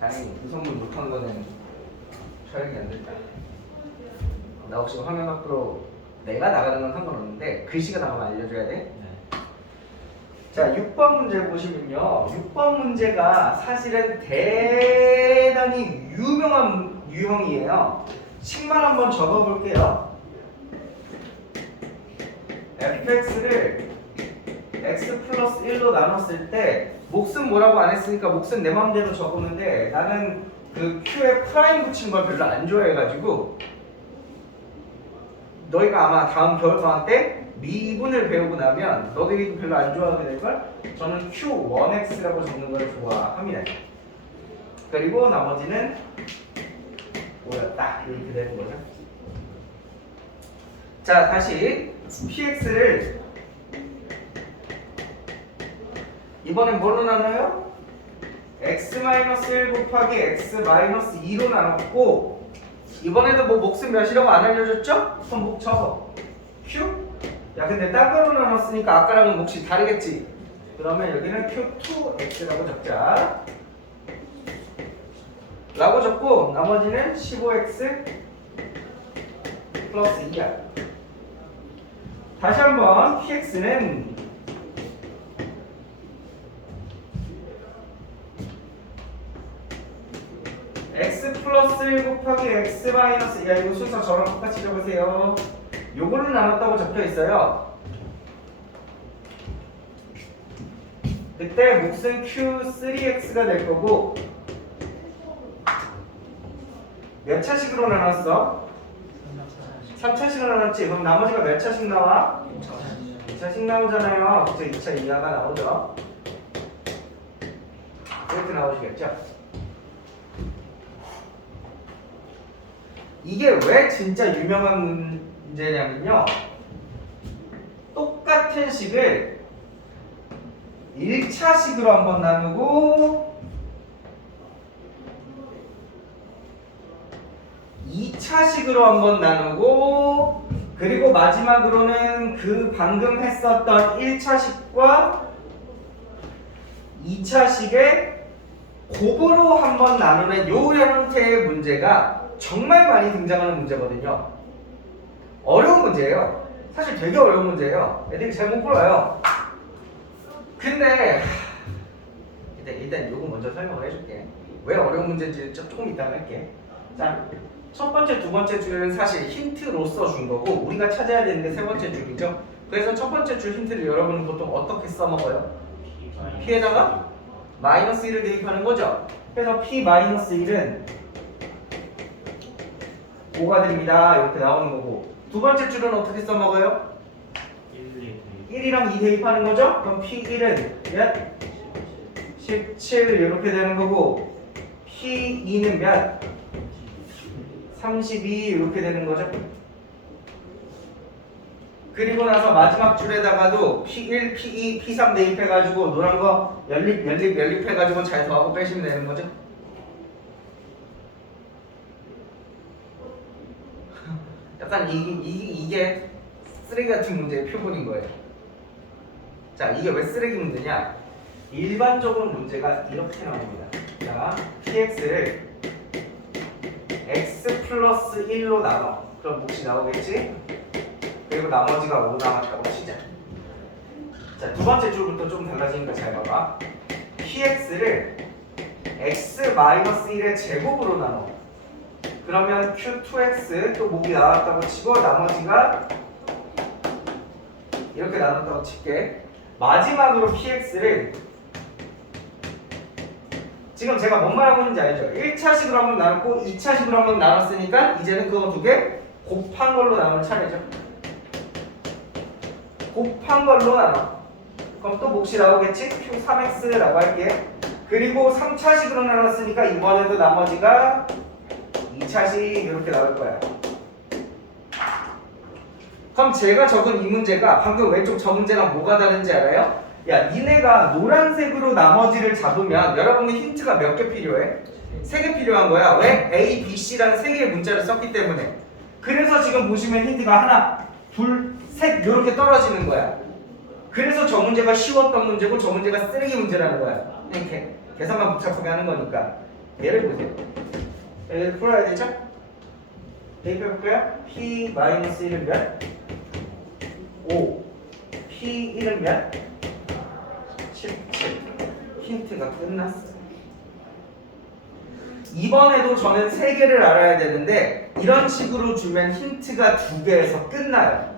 다행히 이 선물 못한 거는 촬영이 안 됐다. 나 혹시 화면 앞으로 내가 나가는 건 상관없는데 글씨가 나가면 알려줘야 돼. 네. 자, 6번 문제 보시면요. 6번 문제가 사실은 대단히 유명한 유형이에요. 식만 한번 적어볼게요. fx를 x 플러스 1로 나눴을 때 몫은 뭐라고 안 했으니까 몫은 내 마음대로 적었는데 나는 그 q에 프라임 붙인 걸 별로 안 좋아해가지고 너희가 아마 다음 겨울방학 때 미분을 배우고 나면 너희도 별로 안 좋아하게 될걸? 저는 q1x라고 적는 걸 좋아합니다. 그리고 나머지는 뭐였다 이렇게 되는 거죠. 자, 다시 px를 이번엔 뭘로 나눠요? x-1 곱하기 x-2로 나눴고 이번에도 뭐 몫은 몇이라고 안 알려줬죠? 그럼 몫 적어. q? 야 근데 딴 거로 나눴으니까 아까랑은 몫이 다르겠지? 그러면 여기는 q2x라고 적자. 라고 적고 나머지는 15x 플러스 2야. 다시 한번 px는 x 플러스 1 곱하기 x 마이너스, 야 이거 순서 저랑 똑같이 적으세요. 요거를 나눴다고 적혀 있어요. 그때 몫은 q3x가 될 거고 몇 차식으로 나눴어? 3차식으로 나눴지? 그럼 나머지가 몇 차식 나와? 2차식 나오잖아요. 그쵸? 2차 이하가 나오죠. 이렇게 나오시겠죠? 이게 왜 진짜 유명한 문제냐면요. 똑같은 식을 1차식으로 한번 나누고 2차식으로 한번 나누고 그리고 마지막으로는 그 방금 했었던 1차식과 2차식의 곱으로 한번 나누는 요 형태의 문제가 정말 많이 등장하는 문제거든요. 어려운 문제예요. 사실 되게 어려운 문제예요. 애들이 잘 못 풀어요. 근데 일단 요거 먼저 설명을 해줄게. 왜 어려운 문제인지 조금 이따가 할게. 자, 첫 번째, 두 번째 줄은 사실 힌트로서 준 거고 우리가 찾아야 되는 게 세 번째 줄이죠. 그래서 첫 번째 줄 힌트를 여러분은 보통 어떻게 써먹어요? p에다가 마이너스 1을 대입하는 거죠. 그래서 p-1은 5가 됩니다. 이렇게 나오는 거고 두 번째 줄은 어떻게 써먹어요? 1이랑 2 대입하는 거죠? 그럼 p1은 몇? 17 이렇게 되는 거고 p2는 몇? 32 이렇게 되는 거죠. 그리고 나서 마지막 줄에다가도 p1, p2, p3 대입해가지고 노란 거 연립해가지고 잘 더하고 빼시면 되는 거죠. 약간 이게 쓰레기 같은 문제의 표본인 거예요. 자, 이게 왜 쓰레기 문제냐? 일반적으로 문제가 이렇게 나옵니다. 자, px를 x 플러스 1로 나눠. 그럼 몫이 나오겠지? 그리고 나머지가 5 남았다고 치자. 자, 두 번째 줄부터 좀 달라지니까 잘 봐봐. px를 x-1의 제곱으로 나눠. 그러면 q2x 또 몫이 나왔다고 치고 나머지가 이렇게 나눴다고 칠게. 마지막으로 px를 지금 제가 뭔 말하고 있는지 알죠? 1차식으로 한번 나눴고 2차식으로 한번 나눴으니까 이제는 그거 두 개 곱한 걸로 나눌 차례죠. 곱한 걸로 나눠. 그럼 또 몫이 나오겠지? q3x라고 할게. 그리고 3차식으로 나눴으니까 이번에도 나머지가 2차식 이렇게 나올 거야. 그럼 제가 적은 이 문제가 방금 왼쪽 저 문제랑 뭐가 다른지 알아요? 야, 니네가 노란색으로 나머지를 잡으면 여러분은 힌트가 몇 개 필요해? 3개 필요한 거야. 왜? A, B, C라는 3개의 문자를 썼기 때문에. 그래서 지금 보시면 힌트가 하나, 둘, 셋 이렇게 떨어지는 거야. 그래서 저 문제가 쉬웠던 문제고 저 문제가 쓰레기 문제라는 거야. 이렇게 계산만 복잡하게 하는 거니까. 얘를 보세요. 얘를 풀어야 되죠? 대입해볼까요? P-1은 몇? 5. P1은 몇? 17. 힌트가 끝났어요. 이번에도 저는 3개를 알아야 되는데 이런 식으로 주면 힌트가 2개에서 끝나요.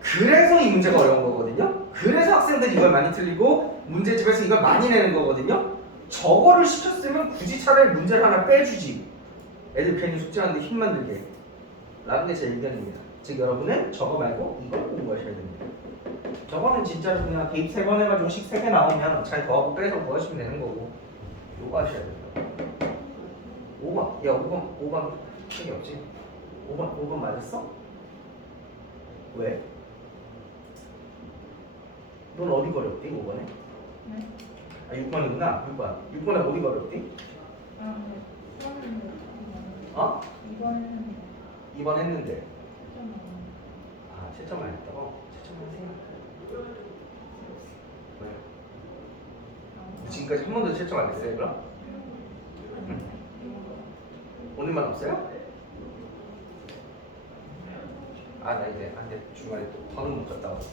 그래서 이 문제가 어려운 거거든요. 그래서 학생들이 이걸 많이 틀리고 문제집에서 이걸 많이 내는 거거든요. 저거를 시켰으면 굳이 차라리 문제를 하나 빼주지. 애들 괜히 숙제하는데 힘만 들게 라는 게 제 의견입니다. 즉 여러분은 저거 말고 이걸 공부하셔야 됩니다. 저거는 진짜로 그냥 대입 3번 해가지고 식 3개 나오면 잘 더하고 빼서 구하시면 되는 거고 요거 하셔야 돼요. 5번. 야 5번 책이 없지? 5번 맞았어? 왜? 넌 어디 걸었디? 5번에? 네? 아 6번이구나. 6번에 어디 걸었디? 아, 네. 이거는 어? 이거는 2번 했는데 좀 아 채점 안 했다고? 채점 하세요. 왜요? 지금까지 한 번도 채점 안 했어요 그럼? 오늘만 없어요? 아 나 이제 안돼 주말에 또 방을 못 갔다 와서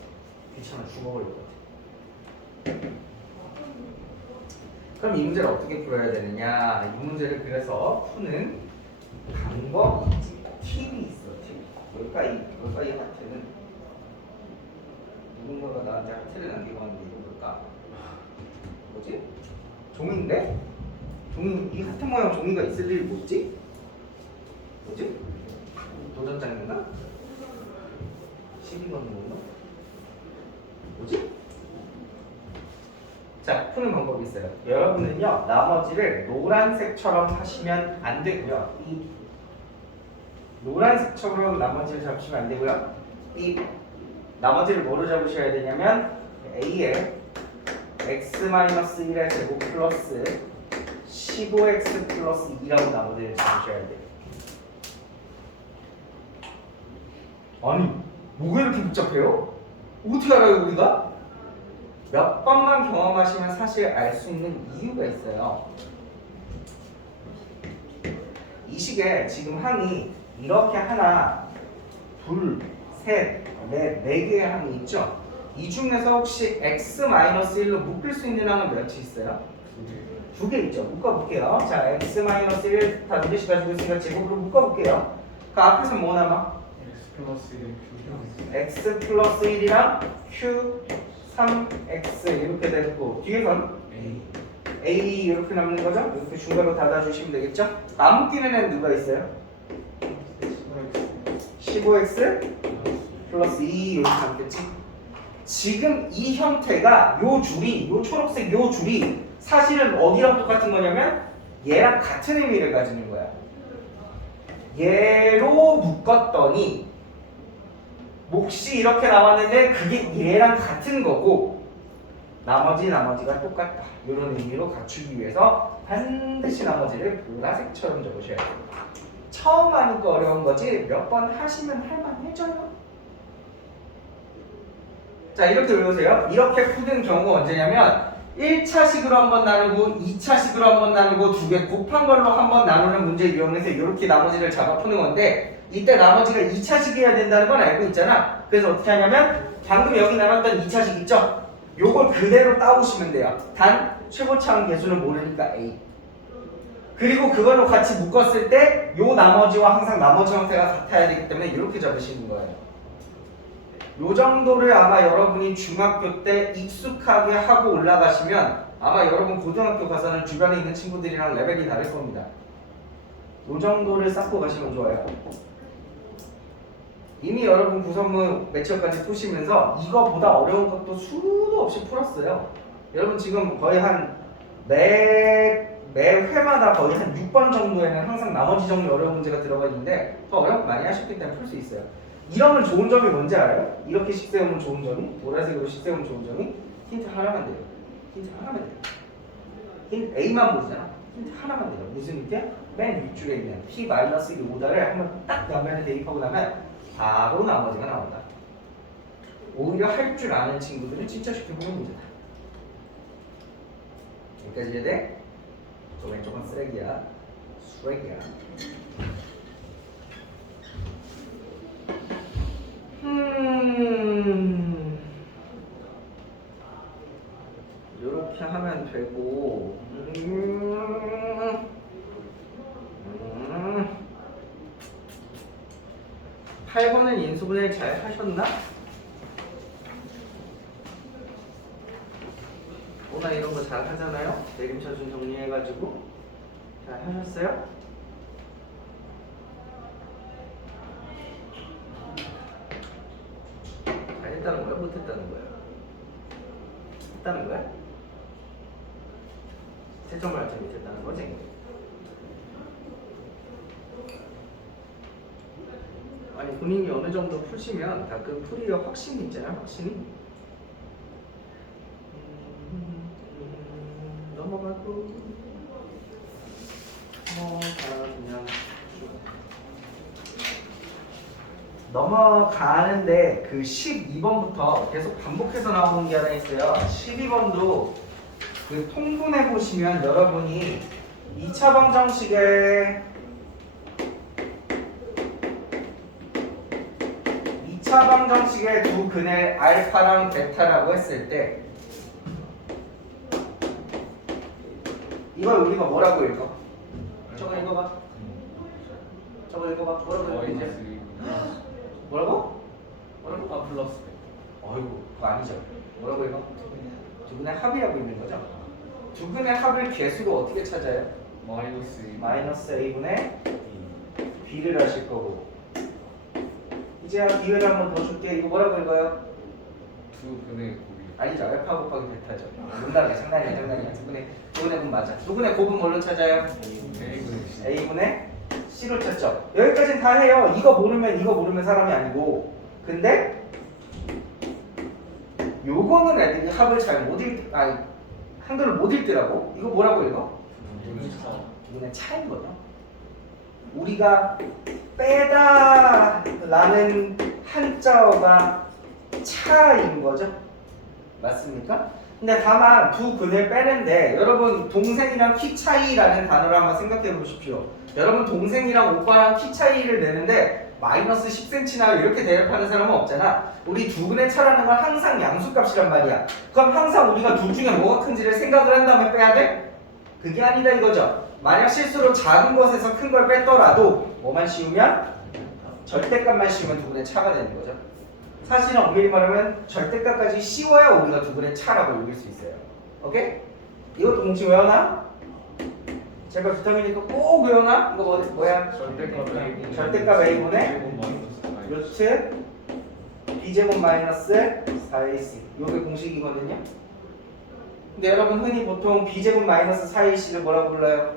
귀찮아 죽어버릴 것 같아. 그럼 이 문제를 어떻게 풀어야 되느냐? 이 문제를 그래서 푸는 방법이 팁이 있어. 팁. 뭘까 이 하트는 누군가가 나한테 하트를 남기고 하는데 이거 뭘까? 뭐지? 종이인데? 종이 이 하트 모양 종이가 있을 일이 뭐지? 뭐지? 도전장인가? 12번 건가? 뭐지? 자, 푸는 방법이 있어요. 여러분은요, 나머지를 노란색처럼 하시면 안 되고요. 이 노란색처럼 나머지를 잡으시면 안 되고요. 이 나머지를 뭐로 잡으셔야 되냐면 A에 x-1의 제곱 플러스 15x 플러스 2라고 나머지를 잡으셔야 돼요. 아니, 뭐가 이렇게 복잡해요? 어떻게 알아요, 우리가? 몇 번만 경험하시면 사실 알 수 있는 이유가 있어요. 이 식에 지금 항이 이렇게 하나, 둘, 셋, 넷, 4개의 항이 있죠? 이 중에서 혹시 x-1로 묶을 수 있는 항은 몇이 있어요? 2개 있죠? 묶어볼게요. 자, x-1 다 2개씩 가지고 있으니까 제곱으로 묶어볼게요. 그 앞에서 뭐 남아? x 플러스 1이랑 q 3x 이렇게 되고 뒤에선 a 이렇게 남는 거죠? 이렇게 중괄호 닫아주시면 되겠죠? 안 묶이는 애는 누가 있어요? 15x 플러스 2 이렇게 남겠지? 지금 이 형태가 요 줄이 요 초록색 요 줄이 사실은 어디랑 똑같은 거냐면 얘랑 같은 의미를 가지는 거야. 얘로 묶었더니 몫이 이렇게 나왔는데 그게 얘랑 같은 거고 나머지가 똑같다. 이런 의미로 갖추기 위해서 반드시 나머지를 보라색처럼 적으셔야 돼요. 처음 하니까 어려운 거지 몇 번 하시면 할만해져요. 자 이렇게 외우세요. 이렇게 푸는 경우가 언제냐면 1차식으로 한번 나누고 2차식으로 한번 나누고 두 개 곱한 걸로 한번 나누는 문제 이용해서 이렇게 나머지를 잡아 푸는 건데 이때 나머지가 2차식이어야 된다는 건 알고 있잖아. 그래서 어떻게 하냐면 방금 여기 나눴던 2차식 있죠? 요걸 그대로 따오시면 돼요. 단 최고차항 계수는 모르니까 A. 그리고 그걸로 같이 묶었을 때 요 나머지와 항상 나머지 형태가 같아야 되기 때문에 이렇게 잡으시는 거예요. 요 정도를 아마 여러분이 중학교 때 익숙하게 하고 올라가시면 아마 여러분 고등학교 가서는 주변에 있는 친구들이랑 레벨이 다를 겁니다. 요 정도를 쌓고 가시면 좋아요. 이미 여러분 구성문 매치업까지 푸시면서 이거보다 어려운 것도 수도 없이 풀었어요. 여러분 지금 거의 매 회마다 거의 한 6번 정도에는 항상 나머지 정리 어려운 문제가 들어가 있는데 더 어려운 거 많이 하셨기 때문에 풀 수 있어요. 이러면 좋은 점이 뭔지 알아요? 이렇게 식 세우면 좋은 점이? 보라색으로 식 세우면 좋은 점이? 힌트 하나만 돼요. 힌트 하나만 돼요. 힌트 A만 보잖아. 힌트 하나만 돼요. 무슨 힌트? 맨 윗줄에 있는 P-1 오다를 한번 딱 옆면에 대입하고 나면 바로 나머지가 나온다. 오히려 할 줄 아는 친구들은 진짜 쉽게 보는 문제다. 여기까지 이해돼? 저 왼쪽은 쓰레기야. 쓰레기야. 요렇게 하면 되고 8번은 인수분해 잘 하셨나? 오나 이런 거 잘 하잖아요? 내림차순 정리해가지고 잘 하셨어요? 잘 했다는 거야? 못했다는 거야? 했다는 거야? 채점을 할때 못했다는 거지? 아니 본인이 어느 정도 푸시면 다 그 풀이의 확신이 있잖아요. 확신이. 넘어가고 그냥 넘어가는데 그 12번부터 계속 반복해서 나오는 게 하나 있어요. 12번도 그 통분해 보시면 여러분이 2차 방정식에 2차 방정식의 두 근의 알파랑 베타라고 했을 때 이걸 우리가 뭐라고 읽어? 저거 읽어봐. 저거 읽어봐. 뭐라고 읽어? 뭐라고? 뭐라고? 아 플러스 어이구 그거 아니죠. 뭐라고 읽어? 두 근의 합이라고 있는 거죠. 두 근의 합을 개수로 어떻게 찾아요? 마이너스 a분의 b를 하실 거고 이제 기회를 한 번 더 줄게. 이거 뭐라고 읽어요? 두 근의 곱이 아니죠. 알파 곱하기 베타죠. 문단계 장난이야. 두 분의 곱 맞아. 두 분의 곱은 뭘로 찾아요? a분의 c로 찾죠. 여기까지는 다 해요. 이거 모르면 사람이 아니고. 근데 요거는 애들이 합을 잘 못 아니 한글을 못 읽더라고. 이거 뭐라고 읽어? 이거는 차인 거죠. 우리가 빼다라는 한자어가 차인 거죠. 맞습니까? 근데 다만 두 근을 빼는데 여러분 동생이랑 키 차이라는 단어를 한번 생각해 보십시오. 여러분 동생이랑 오빠랑 키 차이를 내는데 마이너스 10cm나 이렇게 대입하는 사람은 없잖아. 우리 두 근의 차라는 건 항상 양수값이란 말이야. 그럼 항상 우리가 둘 중에 뭐가 큰지를 생각을 한 다음에 빼야 돼? 그게 아니다 이거죠. 만약 실수로 작은 것에서 큰 걸 뺐더라도 뭐만 씌우면? 절대값만 씌우면 두 근의 차가 되는 거죠. 사실은 엄밀히 말하면 절대값까지 씌워야 우리가 두 근의 차라고 읽을 수 있어요. 오케이? 이것도 공식 외워놔? 제발 부탁이니까 꼭 외워놔? 이거 뭐야? 절대값 a분의 루트 b제곱 마이너스 4ac 이게 공식이거든요. 근데 여러분 흔히 보통 b제곱 마이너스 4ac를 뭐라고 불러요?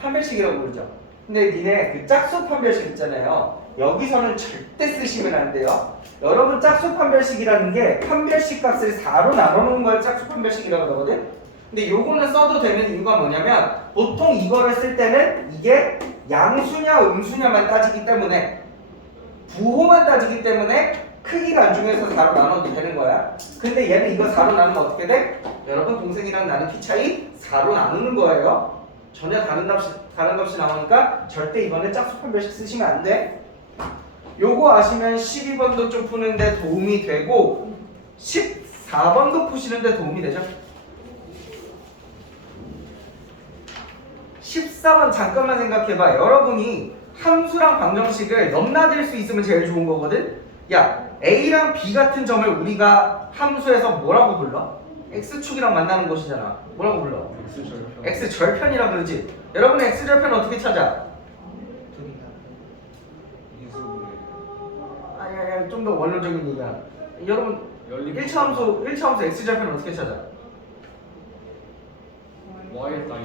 판별식이라고 부르죠. 근데 니네 그 짝수 판별식 있잖아요. 여기서는 절대 쓰시면 안 돼요. 여러분 짝수 판별식이라는 게 판별식 값을 4로 나눠놓은 걸 짝수 판별식이라고 그러거든. 근데 요거는 써도 되는 이유가 뭐냐면 보통 이거를 쓸 때는 이게 양수냐 음수냐만 따지기 때문에 부호만 따지기 때문에 크기 간중에서 4로 나눠도 되는 거야. 근데 얘는 이거 4로 나누면 어떻게 돼? 여러분 동생이랑 나는 키 차이 4로 나누는 거예요. 전혀 다른 값이 나오니까 절대 이번에 짝수 판별식 쓰시면 안 돼. 요거 아시면 12번도 좀 푸는데 도움이 되고 14번도 푸시는데 도움이 되죠. 14번 잠깐만 생각해봐. 여러분이 함수랑 방정식을 넘나들 수 있으면 제일 좋은 거거든. 야, A랑 B 같은 점을 우리가 함수에서 뭐라고 불러? X축이랑 만나는 곳이잖아. 뭐라고 불러? X절편이라 그러지. 여러분의 X절편 어떻게 찾아? 아니 좀 더 원론적인 얘기야. 여러분 1차 함수 X절편 어떻게 찾아?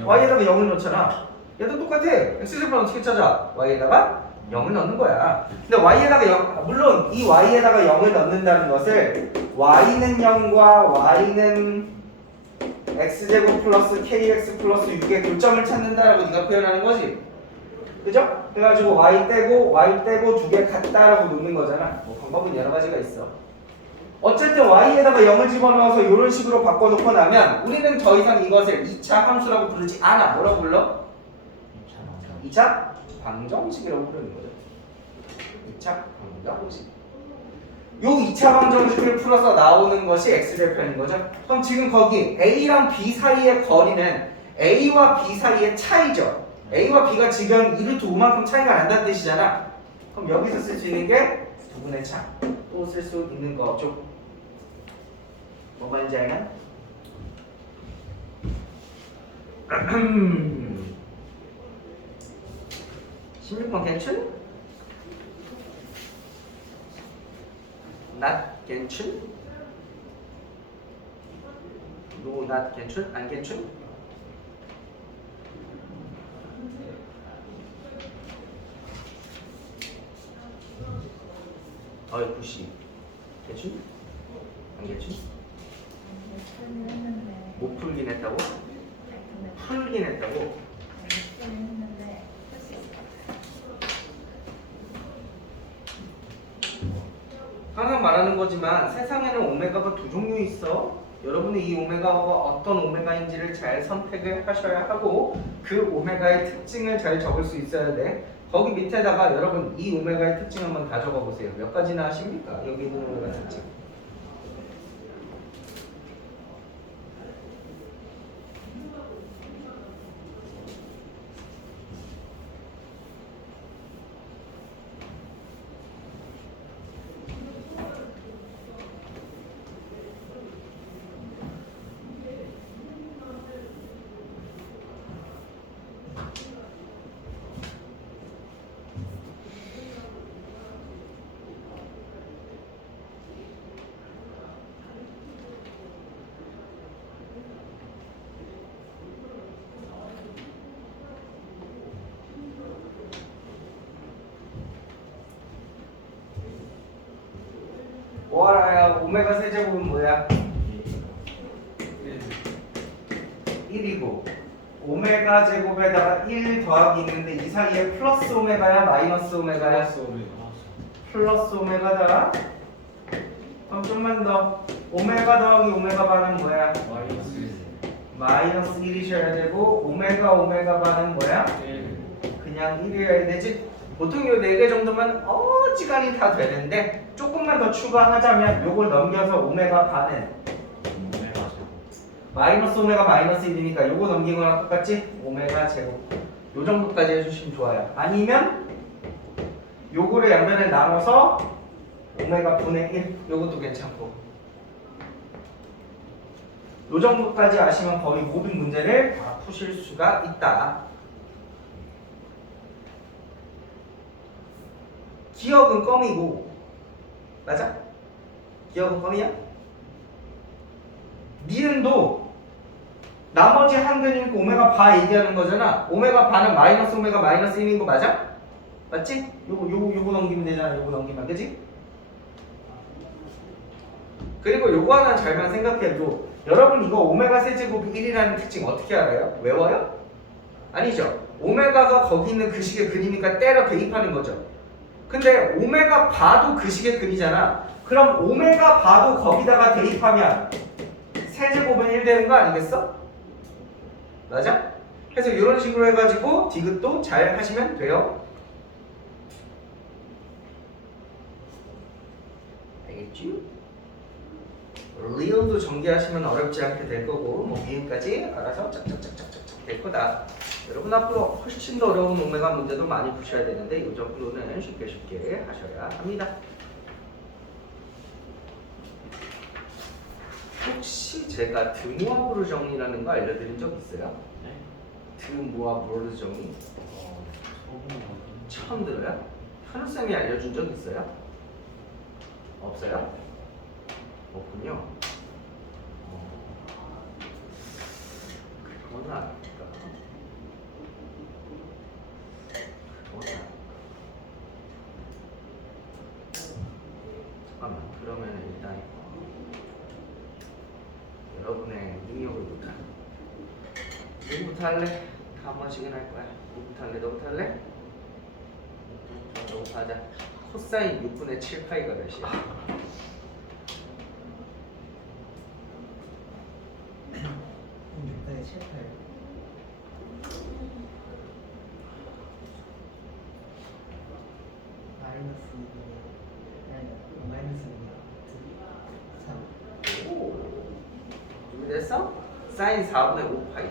Y에다가 0을 넣잖아. 얘도 똑같아. X절편 어떻게 찾아? Y에다가 0을 넣는 거야. 근데 Y에다가 0, 물론 이 Y에다가 0을 넣는다는 것을 Y는 0과 Y는 X제곱 플러스 KX 플러스 6의 교점을 찾는다라고 네가 표현하는 거지. 그죠? 그래가지고 Y 떼고 두 개 같다라고 놓는 거잖아. 뭐 방법은 여러 가지가 있어. 어쨌든 Y에다가 0을 집어넣어서 이런 식으로 바꿔놓고 나면 우리는 더 이상 이것을 2차 함수라고 부르지 않아. 뭐라고 불러? 2차 방정식이라고 부르는 거죠. 2차 방정식. 요 2차 방정식을 풀어서 나오는 것이 x절편인 거죠. 그럼 지금 거기 a랑 b 사이의 거리는 a와 b 사이의 차이죠. a와 b가 지금 1루트 5만큼 차이가 난다는 뜻이잖아. 그럼 여기서 쓸 수 있는 게 부분의 차. 또 쓸 수 있는 거죠. 뭐 말인지 알나? 16번 괜춘? not 괜춘? no not 괜춘? 안 괜춘? 어이 90 괜춘? 안 괜춘? 풀긴 했는데. 못 풀긴 했다고? 근데 풀긴 했다고? 풀긴 했는데 풀 수 있을 것 같아. 항상 말하는 거지만 세상에는 오메가가 두 종류 있어. 여러분이 이 오메가가 어떤 오메가인지를 잘 선택을 하셔야 하고 그 오메가의 특징을 잘 적을 수 있어야 돼. 거기 밑에다가 여러분 이 오메가의 특징 한번 다 적어보세요. 몇 가지나 하십니까? 여기 있는 오메가 특징. 뭐 알아요? 오메가 세제곱은 뭐야? 1이고 오메가 제곱에다가 1 더하기 있는데 이 사이에 플러스 오메가야 마이너스 오메가야? 플러스 오메가다. 그럼 좀만 더 오메가 더하기 오메가 반은 뭐야? 마이너스 1이셔야 되고 오메가 반은 뭐야? 그냥 1이어야 되지. 보통 요 4개 정도면 어지간히 다 되는데 조금만 더 추가하자면 요걸 넘겨서 오메가 반은 마이너스 오메가 마이너스 1이니까 요거 넘긴 거랑 똑같지? 오메가 제곱 요 정도까지 해주시면 좋아요. 아니면 요거를 양변을 나눠서 오메가 분의 1 요것도 괜찮고 요 정도까지 아시면 거의 모든 문제를 다 푸실 수가 있다. 기억은 껌이고 맞아? 기억은 껌이야? 니은도 나머지 한 근이니까 오메가 바 얘기하는 거잖아. 오메가 바는 마이너스 오메가 마이너스 1인 거 맞아? 맞지? 요거 넘기면 되잖아. 요거 넘기면 그지? 그리고 요거 하나 잘만 생각해도 여러분 이거 오메가 세제곱 1이라는 특징 어떻게 알아요? 외워요? 아니죠. 오메가가 거기 있는 그 식의 근이니까 때려 대입하는 거죠. 근데 오메가 바도 그 식의 근이잖아. 그럼 오메가 바도 거기다가 대입하면 세제곱은 1 되는 거 아니겠어? 맞아? 그래서 이런 식으로 해가지고 디귿도 잘 하시면 돼요. 알겠지? 리온도 전개하시면 어렵지 않게 될 거고 뭐 미음까지 알아서 짝짝짝짝짝짝 될 거다. 여러분 앞으로 훨씬 더 어려운 오메가 문제도 많이 푸셔야 되는데 이 정도는 쉽게 하셔야 합니다. 혹시 제가 드모아보르 정리라는 거 알려드린 적 있어요? 드모아보르 정리 처음 들어요? 현우쌤이 알려준 적 있어요? 없어요? 없군요. 그건 아닐까? 잠깐만, 그러면 일단 여러분의 능력을 보자. 누구부터 할래? 다 한 번씩은 할 거야. 누구부터 할래? 너부터 할래? 너부터 하자. 코사인 6분의 7파이가 몇이야? 6분의 7, 8 사인 4분의 5파이.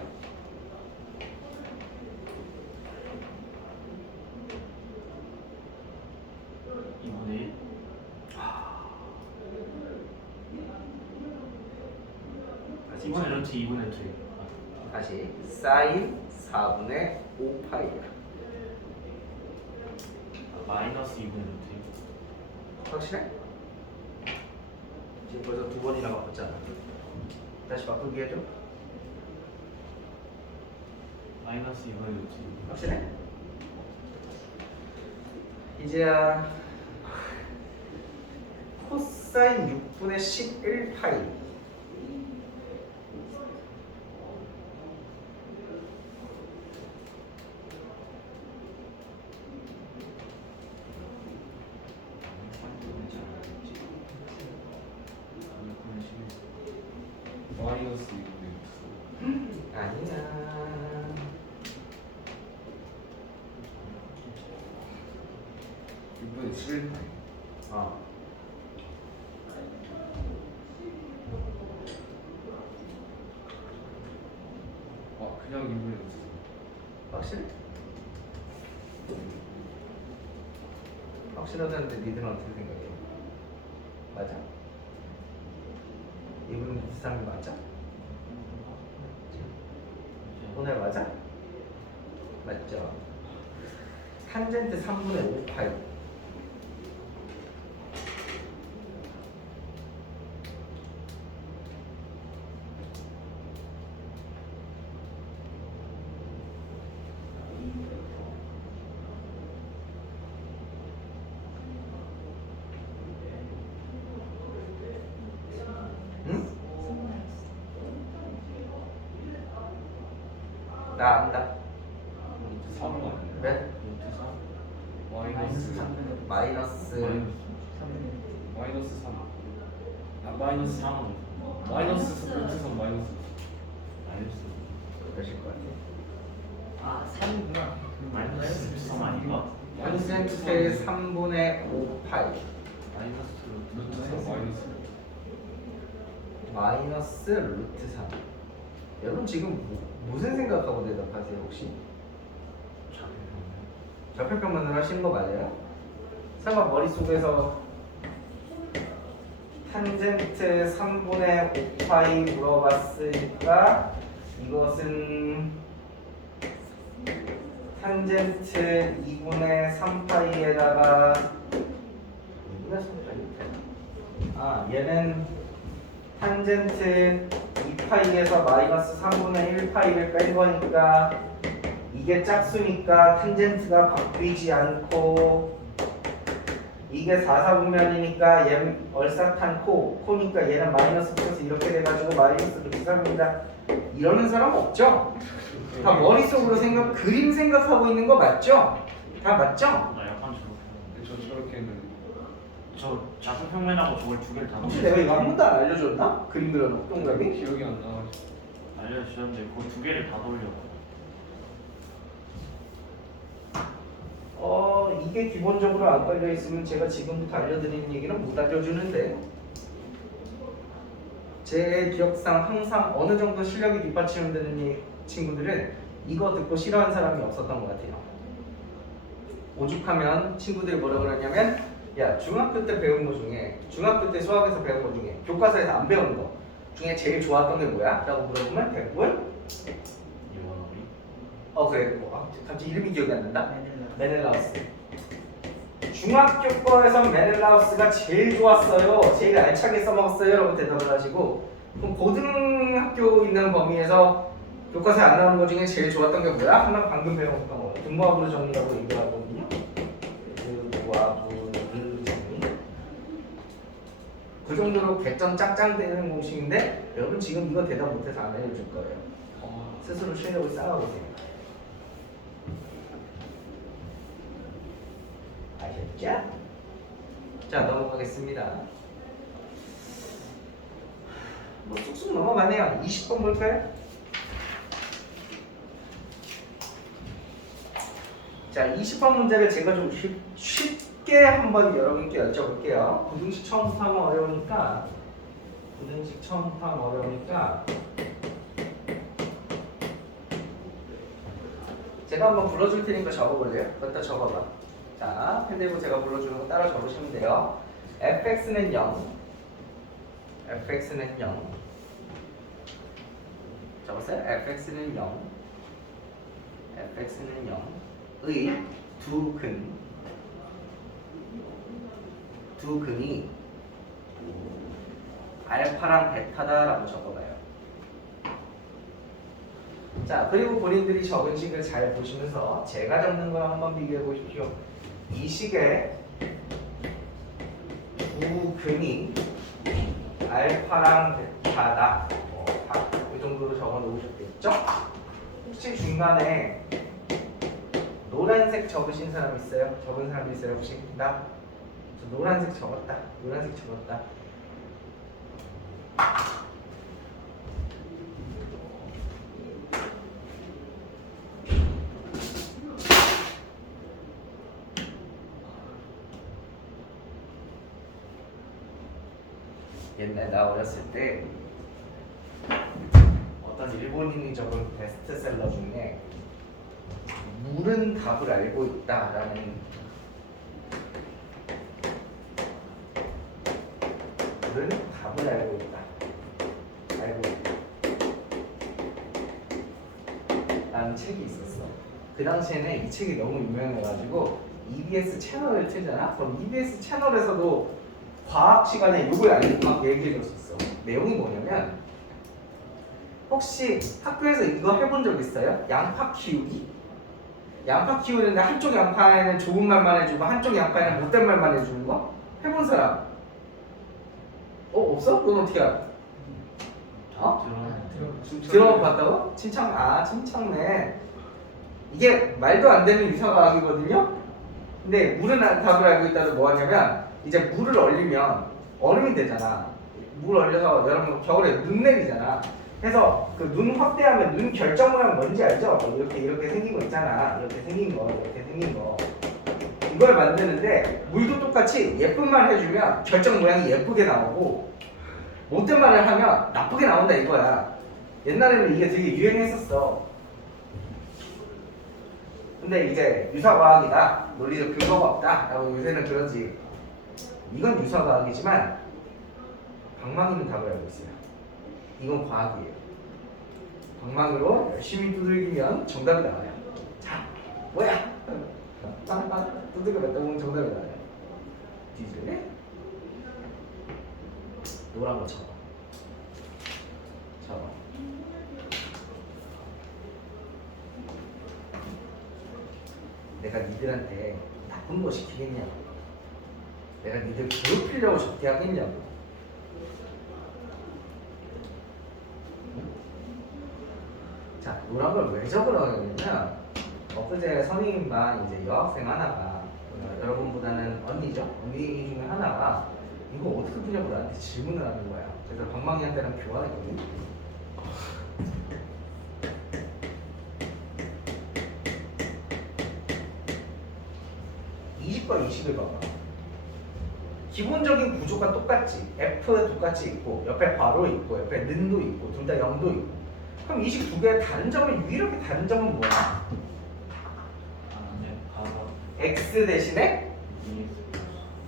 이번에 루트 2분의 루트. 다시 사인 4분의 5파이야. 마이너스 2분의 루트. 확실해? 지금 벌써 두 번이나 바꿨잖아. 다시 바꾸기 해줘. 마이너스 2분의 루트. 확실해? 이제야 코사인 6분의 11파이. 마이너스 2분의 루트. 아니야. 6분의 11파이. 어. 그냥 2분의 루트. 확실해? 확실하다는데 니들은 어떻게 생각해? 맞아? 이분 비슷한 거 맞아? 오늘 맞아? 맞죠? 탄젠트 3분의 5파이. 응? 나 안다. 루트 3은 아니야? 왜? 루트 3. 마이너스 마이너스 마이너스 3. 마이너스 3은 마이너스 루트 3 마이너스. 마이너스. 몇일 것 같아? 아 3이구나. 마이너스 루트 3 아닌가? 탄젠트 3분의 5파이. 마이너스 루트 루트 3 마이너스. 마이너스 루트 3. 여러분 지금 무슨 생각하고 대답하세요 혹시? 좌표평면을 하시는 거 맞아요? 설마 머릿속에서 탄젠트 3분의 5파이 물어봤으니까 이것은 탄젠트 2분의 3파이에다가 2분의 3파이? 아 얘는 탄젠트 2파이에서 마이너스 3분의 1파이를 뺀 거니까 이게 짝수니까 탄젠트가 바뀌지 않고 이게 4사분면이니까 얘 얼싸탄 코니까 얘는 마이너스 플러스 이렇게 돼가지고 마이너스 루트 3입니다. 이러는 사람 없죠? 다 머릿속으로 그림 생각하고 있는 거 맞죠? 다 맞죠? 나 약간 저 저렇게 했는데. 저 좌표평면하고 저걸 두 개를 다 혹시 내가 이거 한 번도 안 알려줬나? 그림 그려놓고 동그라미? 기억이 안 나가지고. 알려주셨는데 그 두 개를 다 돌려. 이게 기본적으로 안 깔려 있으면 제가 지금부터 알려드리는 얘기는 못 알려주는데 제 기억상 항상 어느 정도 실력이 뒷받침되는 친구들은 이거 듣고 싫어하는 사람이 없었던 것 같아요. 오죽하면 친구들이 뭐라 그러냐면 야 중학교 때 배운 거 중에 중학교 때 수학에서 배운 거 중에 교과서에서 안 배운 거 중에 제일 좋았던 게 뭐야? 라고 물어보면 대부분 이원어리. 그래 갑자기 이름이 기억이 안 난다? 메넬라우스. 중학교 거에서 메넬라우스가 제일 좋았어요. 제일 알차게 써먹었어요. 라고 대답을 하시고 그럼 고등학교 있는 범위에서 교과서에 안 나오는 것 중에 제일 좋았던 게 뭐야? 하나 방금 배웠던 거 등모합으로 정리라고 얘기하거든요. 등모합으로 정리. 그 정도로 개점 짱짱되는 공식인데 여러분 지금 이거 대답 못해서 안 알려줄 거예요. 스스로 실력을 쌓아보세요. 아셨죠? 자 넘어가겠습니다. 뭐 쑥쑥 넘어가네요. 20번 볼까요? 자 20번 문제를 제가 좀 쉽게 한번 여러분께 여쭤볼게요. 부등식 처음부터 하면 어려우니까 제가 한번 불러줄 테니까 적어볼래요? 거기다 적어봐. 자, 펜대고 제가 불러주는 거 따라 적으시면 돼요. fx는 0. fx는 0. 적었어요? fx는 0. fx는 0의 두 근이 알파랑 베타다라고 적어봐요. 자, 그리고 본인들이 적은 식을 잘 보시면서 제가 적는 거랑 한번 비교해 보십시오. 이 식의 두 근이 알파랑 베타다. 이 정도로 적어 놓으셨겠죠? 혹시 중간에 노란색 적으신 사람 있어요? 적은 사람 있어요? 혹시? 나? 저 노란색 적었다. 노란색 적었다. 옛날 나 어렸을 때 어떤 일본인이 적은 베스트셀러 중에 물은 답을 알고 있다라는 물은 답을 알고 있다. 알고 있다. 라는 책이 있었어. 그 당시에는 이 책이 너무 유명해가지고 EBS 채널을 틀잖아? 그럼 EBS 채널에서도 과학 시간에 이걸 막 얘기해 줬었어. 내용이 뭐냐면 혹시 학교에서 이거 해본 적 있어요? 양파 키우기? 양파 키우는데 한쪽 양파에는 좋은 말만 해주고 한쪽 양파에는 못된 말만 해주는 거? 해본 사람? 없어? 그건 어떻게 알아? 들어봤다고? 침착네. 이게 말도 안 되는 유사과학이거든요? 근데 물은 답을 알고 있다는 뭐 하냐면 이제 물을 얼리면 얼음이 되잖아. 물 얼려서 여러분 겨울에 눈 내리잖아. 그래서 그 눈 확대하면 눈 결정 모양 뭔지 알죠? 이렇게 생긴 거 있잖아. 이렇게 생긴 거. 이걸 만드는데 물도 똑같이 예쁜 말 해주면 결정 모양이 예쁘게 나오고 못된 말을 하면 나쁘게 나온다 이거야. 옛날에는 이게 되게 유행했었어. 근데 이제 유사과학이다. 논리적 근거가 없다. 라고 요새는 그러지. 이건 유사과학이지만 방망이는 답을 알고 있어요. 이건 과학이에요. 방망이로 열심히 두들기면 정답이 나와요. 자, 뭐야? 두들겨 뱉다 보면 정답이 나와요. 뒤질래? 노란 거 쳐봐. 내가 니들한테 나쁜 거 시키겠냐고. 내가 니들 괴롭히려고 적게 하겠냐고. 자, 노란 걸 왜 적으라고 하냐면 엊그제 선생님과 이제 여학생 하나가 여러분보다는 언니죠? 언니 중에 하나가 이거 어떻게 푸냐고 나한테 질문을 하는 거야. 그래서 방망이한테랑 교환했거든. 이 20과 20을 봐봐. 기본적인 구조가 똑같지. F 똑같이 있고 옆에 괄호 있고 옆에 는도 있고 둘 다 0도 있고. 그럼 22개의 다른 점은 유일하게 다른 점은 뭐야? x 대신에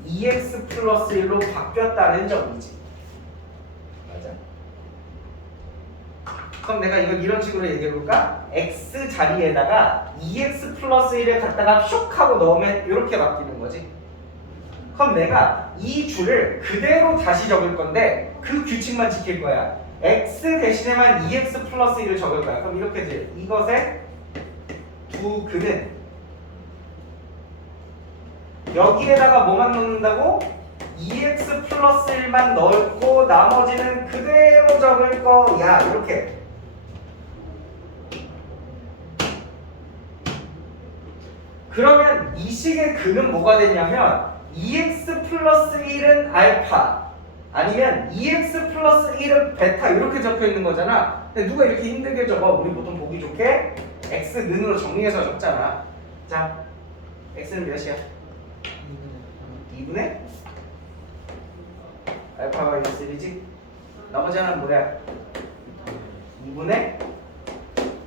2x 플러스 1로 바뀌었다는 점이지. 맞아? 그럼 내가 이걸 이런 식으로 얘기해볼까? x 자리에다가 2x 플러스 1을 갖다가 슉 하고 넣으면 이렇게 바뀌는 거지. 그럼 내가 이 줄을 그대로 다시 적을 건데 그 규칙만 지킬 거야. x 대신에만 2x 플러스 1을 적을 거야. 그럼 이렇게 돼. 이것의 두 근은 여기에다가 뭐만 넣는다고? 2x 플러스 1만 넣고 나머지는 그대로 적을 거야. 이렇게. 그러면 이 식의 근은 뭐가 되냐면 2x 플러스 1은 알파 아니면 2x 플러스 1은 베타 이렇게 적혀 있는 거잖아. 근데 누가 이렇게 힘들게 적어? 우리 보통 보기 좋게 x 는으로 정리해서 적잖아. 자, x는 몇이야? 2분의 알파 마이너스 1이지? 나머지 하나는 뭐야? 2분의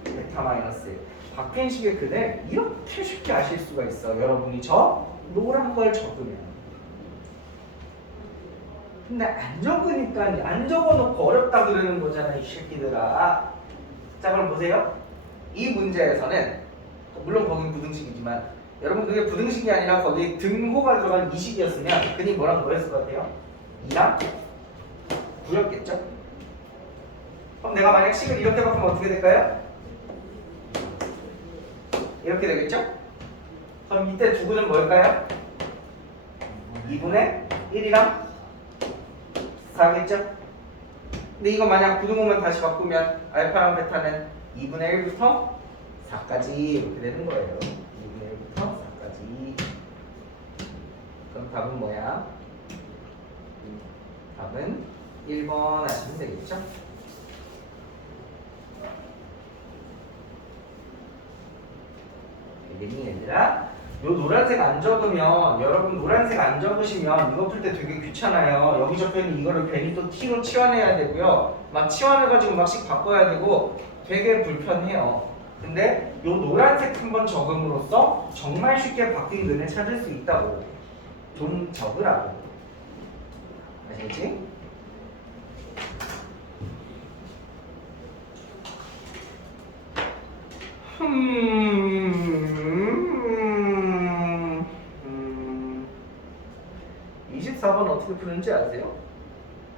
베타 마이너스 1. 박펜식의 근을 이렇게 쉽게 아실 수가 있어. 여러분이 저 노란 걸 적으면. 근데 안 적으니까 안 적어놓고 어렵다 그러는 거잖아 이 새끼들아. 자 그럼 보세요. 이 문제에서는 물론 거긴 부등식이지만 여러분 그게 부등식이 아니라 거기 등호가 들어간 이식이었으면 근이 뭐랑 뭐였을 것 같아요? 2랑 9였겠죠? 그럼 내가 만약 식을 이렇게 바꾸면 어떻게 될까요? 이렇게 되겠죠? 그럼 이때 두 구는 뭘까요? 2분의 1이랑 4겠죠? 근데 이거 만약 부등호만 다시 바꾸면 알파랑 베타는 2분의 1부터 4까지 이렇게 되는 거예요. 2분의 1부터 4까지. 그럼 답은 뭐야? 답은 1번 하시면 되겠죠? 되겠니 얘들아? 요 노란색 안 적으면 여러분 노란색 안 적으시면 이거 풀 때 되게 귀찮아요. 여기 적혀있는 이거를 괜히 또 T로 치환해야 되고요. 막 치환해가지고 막씩 바꿔야 되고 되게 불편해요. 근데 요 노란색 한번 적음으로써 정말 쉽게 바뀐 근을 찾을 수 있다고. 좀 적으라고. 아시겠지? 음. 24번 어떻게 푸는지 아세요?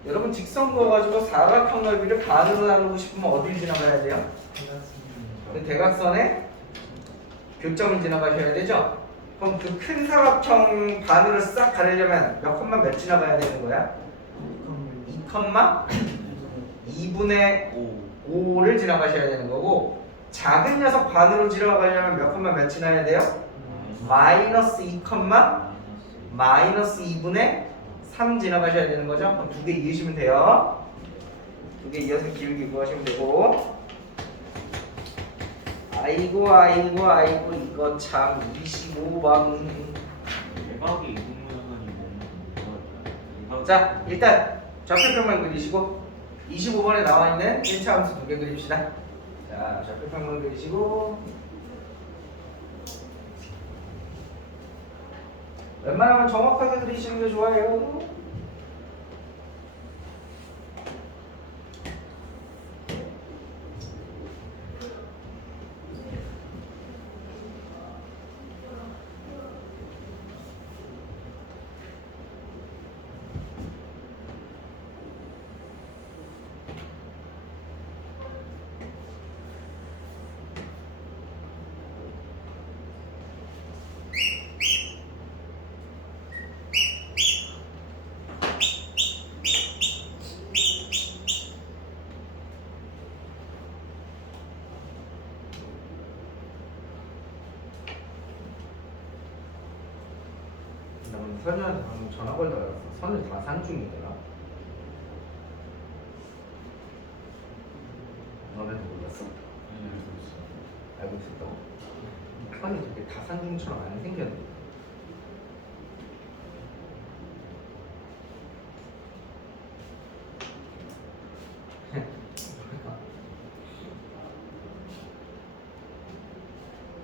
여러분 직선 그어가지고 사각형 넓이를 반으로 나누고 싶으면 어딜 지나가야 돼요? 그 대각선의 교점을 지나가셔야 되죠? 그럼 그 큰 사각형 반으로 싹 가려면 몇 컴마 몇 지나가야 되는 거야? 2,2분의 5를 지나가셔야 되는 거고 작은 녀석 반으로 지나가려면 몇 컴마 몇 지나야 돼요? 마이너스 2 컴마 마이너스 2분의 3 지나가셔야 되는 거죠? 그럼 두 개 이으시면 돼요. 두 개 이어서 기울기 구하시면 되고 아이고 이거 참 25번. 대박이 이동영상이 자 일단 좌표평만 그리시고 25번에 나와있는 1차 함수 두 개 그립시다. 자 좌표평만 그리시고 웬만하면 정확하게 그리시는 게 좋아요. 선우한테 방금 전화 걸다가 선우 다 산중이더라. 너네도 몰랐어? 알고 있었다고? 선이 되게 다 산중처럼 안 생겼네.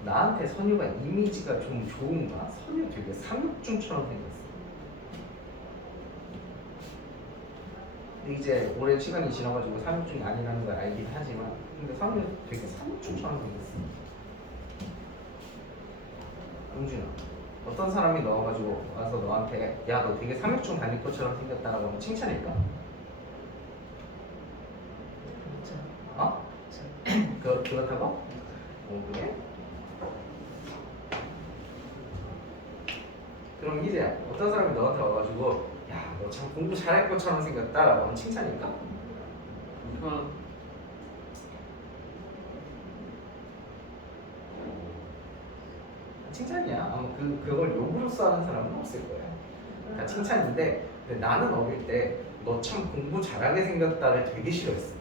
나한테 선유가 이미지가 좀 좋은가? 선유 되게 삼육중처럼 생겼어. 근데 이제 오랜 시간이 지나가지고 삼육중이 아니라는 걸 알긴 하지만 근데 선유 되게 삼육중처럼 생겼어. 용준아, 어떤 사람이 넣어가지고 와서 너한테 야 너 되게 삼육중 다닐 것처럼 생겼다라고 하면 칭찬일까? 어? 그렇다고? 그래? 그럼 이제 어떤 사람이 너한테 와가지고 야 너 참 공부 잘할 것처럼 생겼다라고 하면 칭찬일까? 칭찬이야. 아마 그걸 욕으로써 하는 사람은 없을 거야. 다 칭찬인데 근데 나는 어릴 때 너 참 공부 잘하게 생겼다를 되게 싫어했어.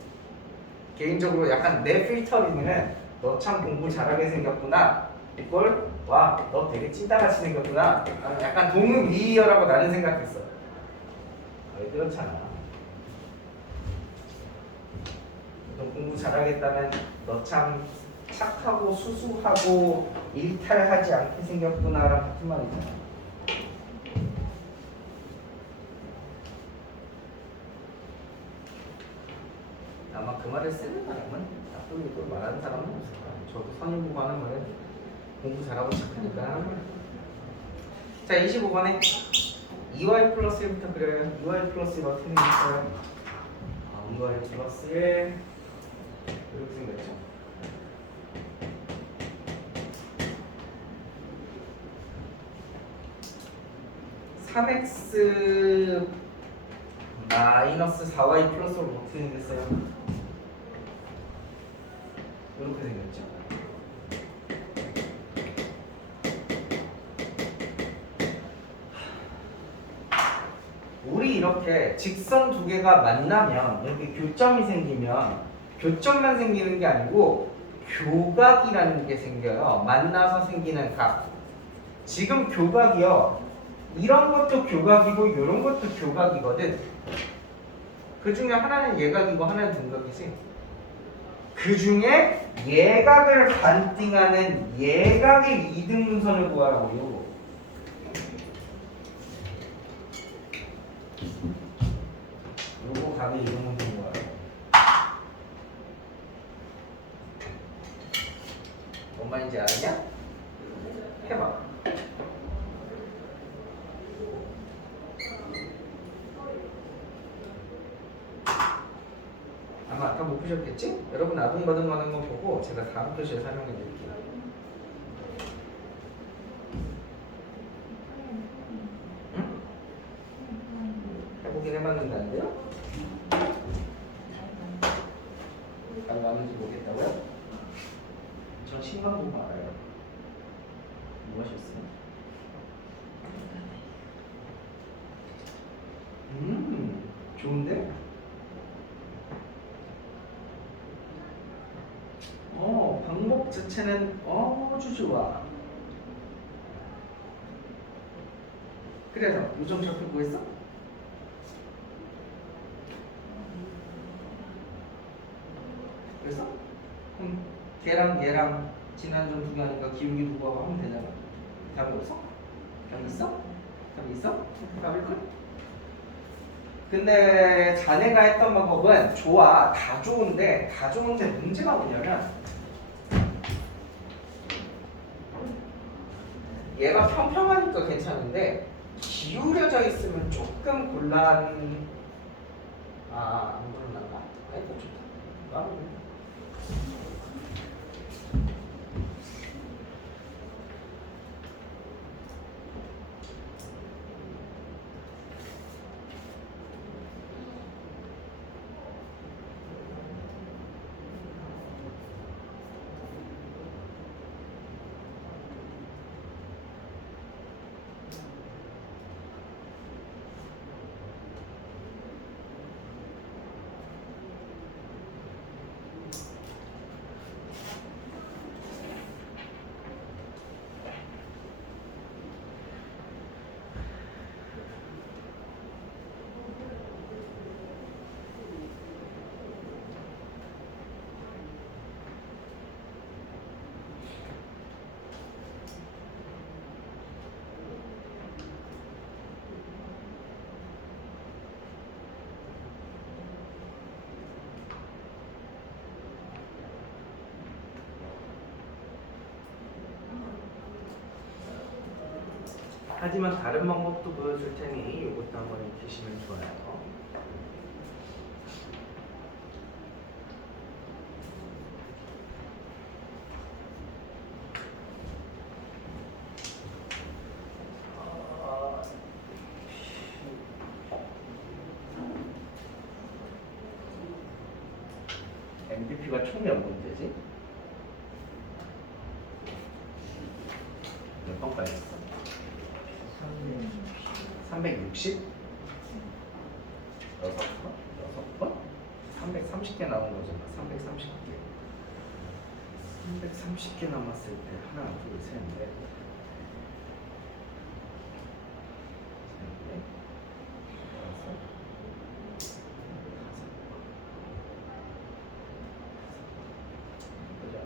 개인적으로 약간 내 필터링은 너 참 공부 잘하게 생겼구나. 이걸 와 너 되게 찐따같이 생겼구나. 약간 동의어라고 나는 생각했어. 왜 그렇잖아. 너 공부 잘하겠다면 너 참 착하고 수수하고 일탈하지 않게 생겼구나랑 같은 말이잖아. 아마 그 말을 쓰는 사람은 나쁜 의도로 말하는 사람은 없을 거야. 저도 선임 보고 하는 말은 공부 잘하고 착하니까 하는 거야. 자, 25번에 2y 플러스 1부터 그려요. 2y 플러스 1 어떻게 생겼어요? 2y 플러스 1 이렇게 생겼죠. (3x) 마이너스 4y 플러스 1 어떻게 생겼어요? 이렇게 생겼죠. 우리 이렇게 직선 두 개가 만나면 이렇게 교점이 생기면 교점만 생기는 게 아니고 교각이라는 게 생겨요. 만나서 생기는 각. 지금 교각이요. 이런 것도 교각이고 이런 것도 교각이거든. 그 중에 하나는 예각이고 하나는 등각이지. 그 중에 예각을 반띵하는 예각의 이등분선을 구하라고요. 요거 각의 이등분선 구하라고. 뭔 말인지 알았냐? 해봐. 아마 아까 못 보셨겠지? 여러분 아동바동 하는 거 보고 제가 다음 표시에 설명해 드릴게요. 응? 해보긴 해봤는데 안 돼요? 안 가는지 모르겠다고요? 전 신간 보고 알아요. 뭐 하셨어요? 좋은데? 방법 자체는 아주 좋아. 그래서 요점 좌표 구했어? 그래서? 그럼 걔랑 얘랑 지난점 두 개 하니까 기울기 두 개하고 하면 되잖아. 답이 없어? 답이 있어? 답이 있어? 답일걸? 근데 자네가 했던 방법은 좋아. 다 좋은데 문제가 뭐냐면 얘가 평평하니까 괜찮은데 기울여져 있으면 조금 곤란. 안 곤란한가? 아이고 좋다. 하지만 다른 방법도 보여줄 테니 이것도 한번 익히시면 좋아요. MDP가 총 몇 문제지? 몇 번까지 했어? 360? 6번? 330개 남은 거잖아. 330개. 330개 남았을 때 하나, 둘, 셋, 넷. 셋, 넷. 다섯. 그죠?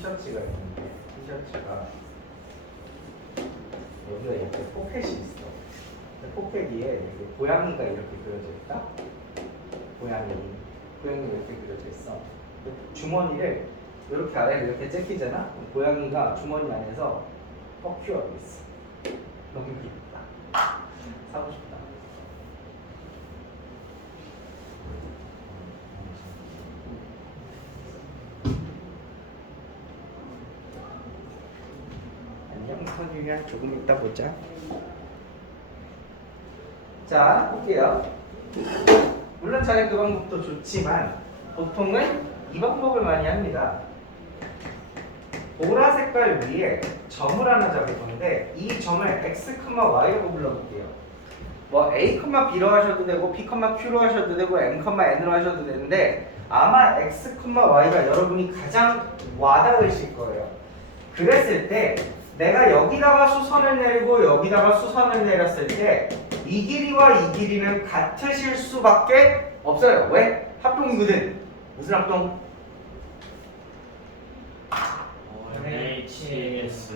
티셔츠가 있는데 티셔츠가 여기가 이렇게 포켓이 있어. 근데 포켓 위에 이렇게 고양이가 이렇게 그려져 있다. 고양이 이렇게 그려져 있어. 주머니를 이렇게 아래로 이렇게 제끼잖아. 그럼 고양이가 주머니 안에서 퍼큐하고 있어. 너무 귀엽다. 사고 싶다. 안녕 선유야. 조금 이따 보자. 자, 볼게요. 물론 자네 그 방법도 좋지만 보통은 이 방법을 많이 합니다. 보라 색깔 위에 점을 하나 잡을 건데 이 점을 x, y라고 불러볼게요. 뭐 a, b로 하셔도 되고 p, q로 하셔도 되고 m, n으로 하셔도 되는데 아마 x, y가 여러분이 가장 와닿으실 거예요. 그랬을 때 내가 여기다가 수선을 내리고 여기다가 수선을 내렸을 때 이 길이와 이 길이는 같으실 수밖에 없어요. 왜? 합동이거든. 무슨 합동? HAS.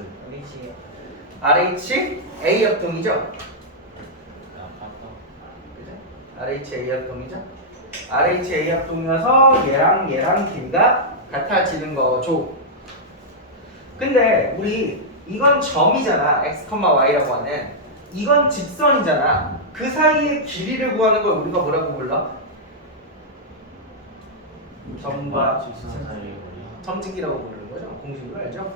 RH A 합동이죠. 아파서. 그죠? RH A 합동이죠. RH A 합동이어서 얘랑 길이가 같아지는 거죠. 근데 우리 이건 점이잖아. x, y라고 하는. 이건 직선이잖아. 그 사이의 길이를 구하는 걸 우리가 뭐라고 불러? 점과 직선 사이의 거리. 점직이라고 부르는 거죠. 공식으로 알죠?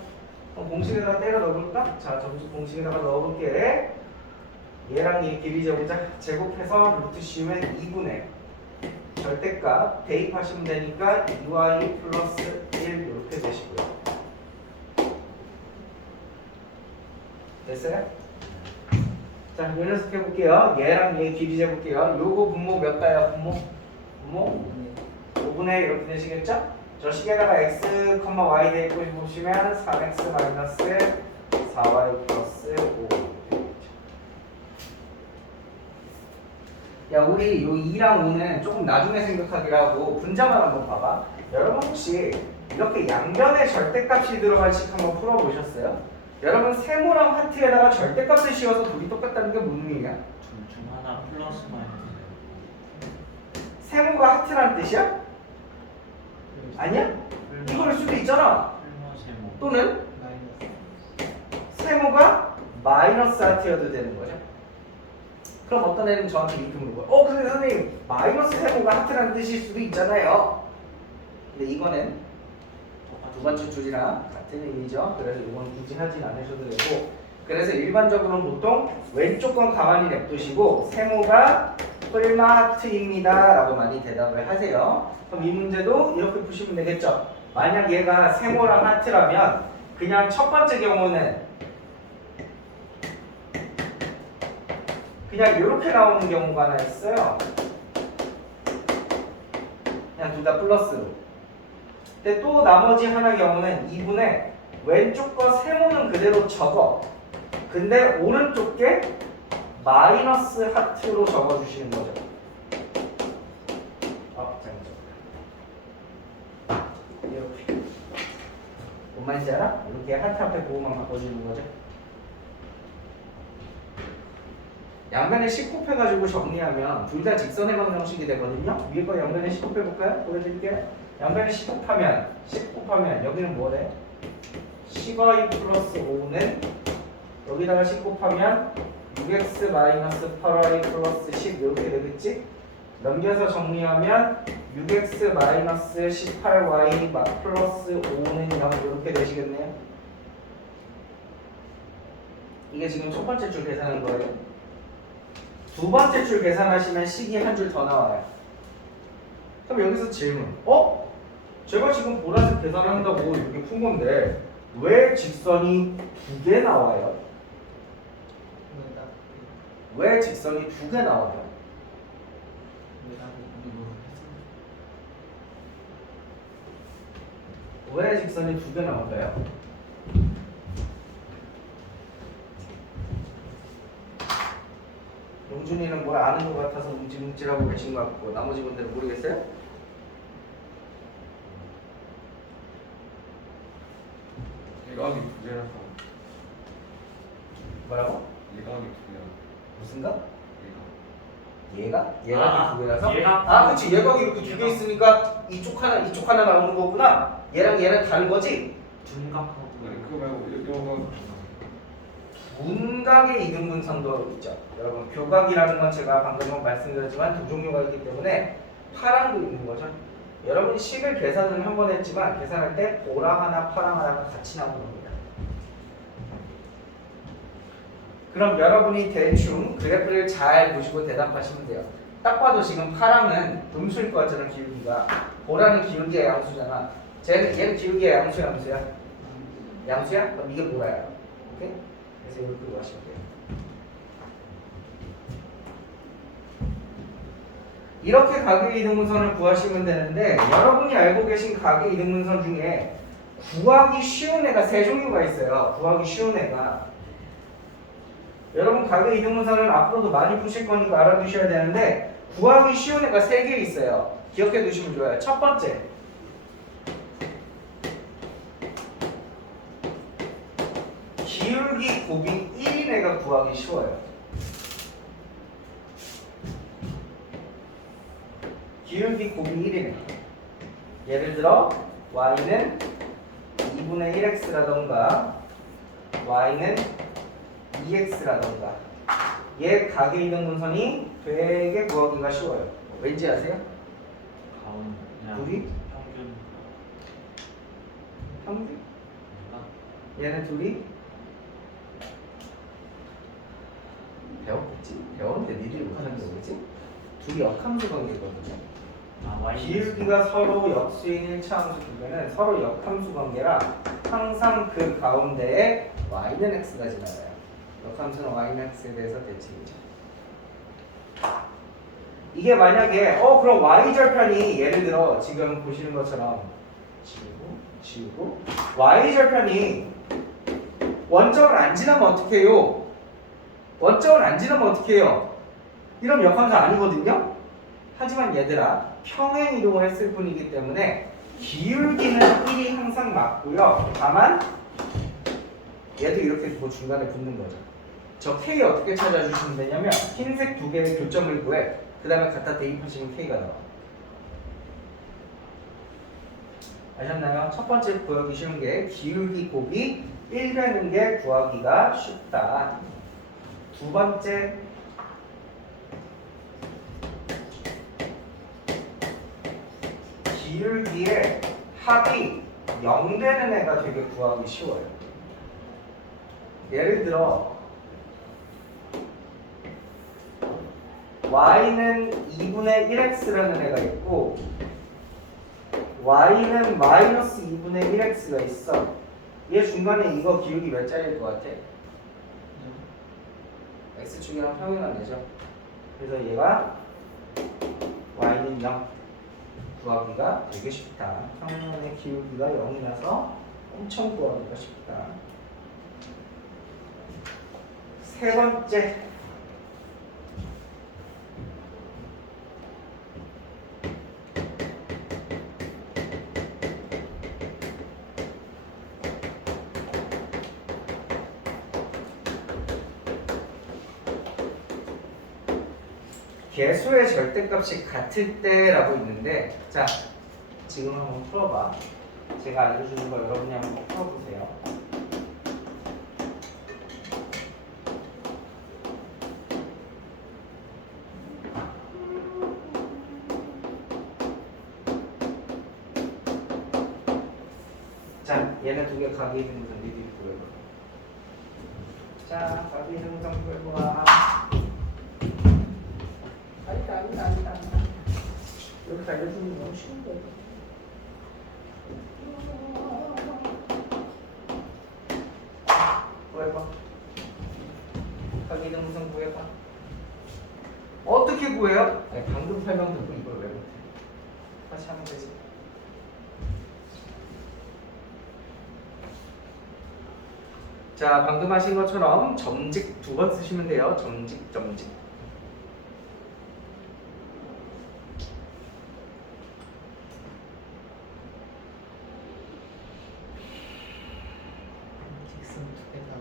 그럼 공식에다가 때려 넣어볼까? 자, 점수 공식에다가 넣어볼게. 얘랑 이 길이 재보자. 제곱해서 루트 씌우면 2분의 절대값 대입하시면 되니까 2y 플러스 1 이렇게 되시고요. 됐어요? 자, 이 녀석 해볼게요. 얘랑 얘 길이 재볼게요. 요거 분모 몇 가요? 분모 5분의 이렇게 되시겠죠? 저 식에다가 x, y 대입고 보시면 3x 마이너스 4y 플러스 5. 야, 우리 요 2랑 5는 조금 나중에 생각하기로 하고 분자만 한번 봐봐. 여러분 혹시 이렇게 양변에 절대값이 들어갈 식 한번 풀어보셨어요? 여러분 세모랑 하트에다가 절대값을 씌워서 둘이 똑같다는 게 무슨 의미야? 둘중 하나 플러스 마이너스. 세모가 하트란 뜻이야? 아니야? 이걸 수도 있잖아. 플러스 세모. 또는 세모가 마이너스 하트여도 되는 거죠. 그럼 어떤 애는 저한테 이렇게 물어봐요. 근데 선생님 마이너스 세모가 하트라는 뜻일 수도 있잖아요. 근데 이거는 두 번째 줄이랑 같은 의미죠. 그래서 이건 굳이 하진 않으셔도 되고, 그래서 일반적으로는 보통 왼쪽 건 가만히 냅두시고 세모가 뿔마 하트입니다 라고 많이 대답을 하세요. 그럼 이 문제도 이렇게 푸시면 되겠죠. 만약 얘가 세모랑 하트라면 그냥 첫 번째 경우는 그냥 이렇게 나오는 경우가 하나 있어요. 그냥 둘 다 플러스로. 근데 또 나머지 하나 경우는 2분의 왼쪽 거 세모는 그대로 적어. 근데 오른쪽 게 마이너스 하트로 적어주시는 거죠. 이렇게. 뭔 말인지 알아? 이렇게 하트 앞에 보호만 바꿔주는 거죠. 양변에 10 곱해가지고 정리하면 둘 다 직선의 방정식이 되거든요. 위에 거 양변에 10 곱해볼까요? 보여드릴게요. 양변에 10 곱하면 여기는 뭐래? 10y 플러스 5는 여기다가 10 곱하면 6x 마이너스 8y 플러스 10 이렇게 되겠지? 넘겨서 정리하면 6x 마이너스 18y 플러스 5는 0 이렇게 되시겠네요. 이게 지금 첫 번째 줄 계산한 거예요. 두 번째 줄 계산하시면 식이 한 줄 더 나와요. 그럼 여기서 질문. 제가 지금 보라색 계산한다고 이렇게 푼 건데 왜 직선이 두 개 나와요? 왜 직선이 두 개 나와요? 왜 직선이 두 개 나올까요? 용준이는 뭘 아는 것 같아서 움찔움찔하고 계신 것 같고 나머지 분들은 모르겠어요? 무슨가? 얘가. 얘가 두 개라서? 얘가 그치 얘가 이렇게 두 개 있으니까 이쪽 하나 나오는 거구나. 얘랑 다른 거지? 둔각하고 아니 그거 말고 이거가 분각의 이등분선도 있죠. 여러분 교각이라는 건 제가 방금 말씀드렸지만 두 종류가 있기 때문에 파랑도 있는 거죠. 여러분이 식을 계산을 한 번 했지만 계산할 때 보랑 하나 파랑 하나가 같이 나오는 겁니다. 그럼 여러분이 대충 그래프를 잘 보시고 대답하시면 돼요. 딱 봐도 지금 파랑은 음수일 것 같잖아 기울기가. 보라는 기울기의 양수잖아. 얘는 기울기의 양수야 음수야? 양수야? 그럼 이게 보라야. 오케이? 그래서 이렇게 구하시면 돼요. 이렇게 각의 이등분선을 구하시면 되는데 여러분이 알고 계신 각의 이등분선 중에 구하기 쉬운 애가 세 종류가 있어요. 구하기 쉬운 애가. 여러분 각의 이등분선을 앞으로도 많이 푸실 거니까 알아두셔야 되는데 구하기 쉬운 애가 세 개 있어요. 기억해 두시면 좋아요. 첫 번째, 기울기 곱이 1인 애가 구하기 쉬워요. 기울기 곱이 1이네. 예를 들어 y는 2분의 1x라던가 y는 2x라던가 얘 각의 이등분선이 되게 구하기가 쉬워요. 왠지 아세요? 가운 그냥 둘이? 평균 평균? 아, 얘네 둘이? 배웠겠지? 배웠는데 니들이 못하는 게 뭐지? 둘이 역함수 관계거든요. Y 기울기가 서로 역수인 1차 함수 두 개는 서로 역함수 관계라 항상 그 가운데에 y는 x가 지나가요. 역함수는 y는 x에 대해서 대칭이죠. 이게 만약에 그럼 y절편이 예를 들어 지금 보시는 것처럼 지우고 y절편이 원점을 안 지나면 어떻게 해요? 원점을 안 지나면 어떻게 해요? 이러면 역함수 아니거든요? 하지만 얘들아 평행 이동을 했을 뿐이기 때문에 기울기는 1이 항상 맞고요. 다만 얘도 이렇게 두고 중간에 붙는 거죠. 저 K 어떻게 찾아주시면 되냐면 흰색 두 개의 교점을 구해 그 다음에 갖다 대입하시면 K가 나와. 아셨나요? 첫 번째 구하기 쉬운 게 기울기 곱이 1 되는 게 구하기가 쉽다. 두 번째, 기울기의 합이 0 되는 애가 되게 구하기 쉬워요. 예를 들어 y는 2분의 1x라는 애가 있고 y는 마이너스 2분의 1x가 있어. 얘 중간에 이거 기울기 몇 자리일 것 같아? x축이랑 평행한 애죠. 그래서 얘가 y는 0 구하기가 되게 쉽다. 평면의 기울기가 0이라서 엄청 구하기가 쉽다. 세 번째, 개수의 절대값이 같을 때라고 있는데, 자 지금 한번 풀어봐. 제가 알려주는 거 여러분이 한번 풀어보세요. 자, 얘네 두 개 각이 있는 건 니들이 구해봐. 자, 각이 있는 건 구해봐. 아니다. 이렇게 알려주는 게 너무 쉬운 거예요. 구해봐. 각이 있는 건 구해봐. 어떻게 구해요? 아니, 방금 설명 듣고 이걸 왜 못해? 다시 하면 되지. 자, 방금 하신 것처럼 점직 두 번 쓰시면 돼요. 점직. 직선 두 개다가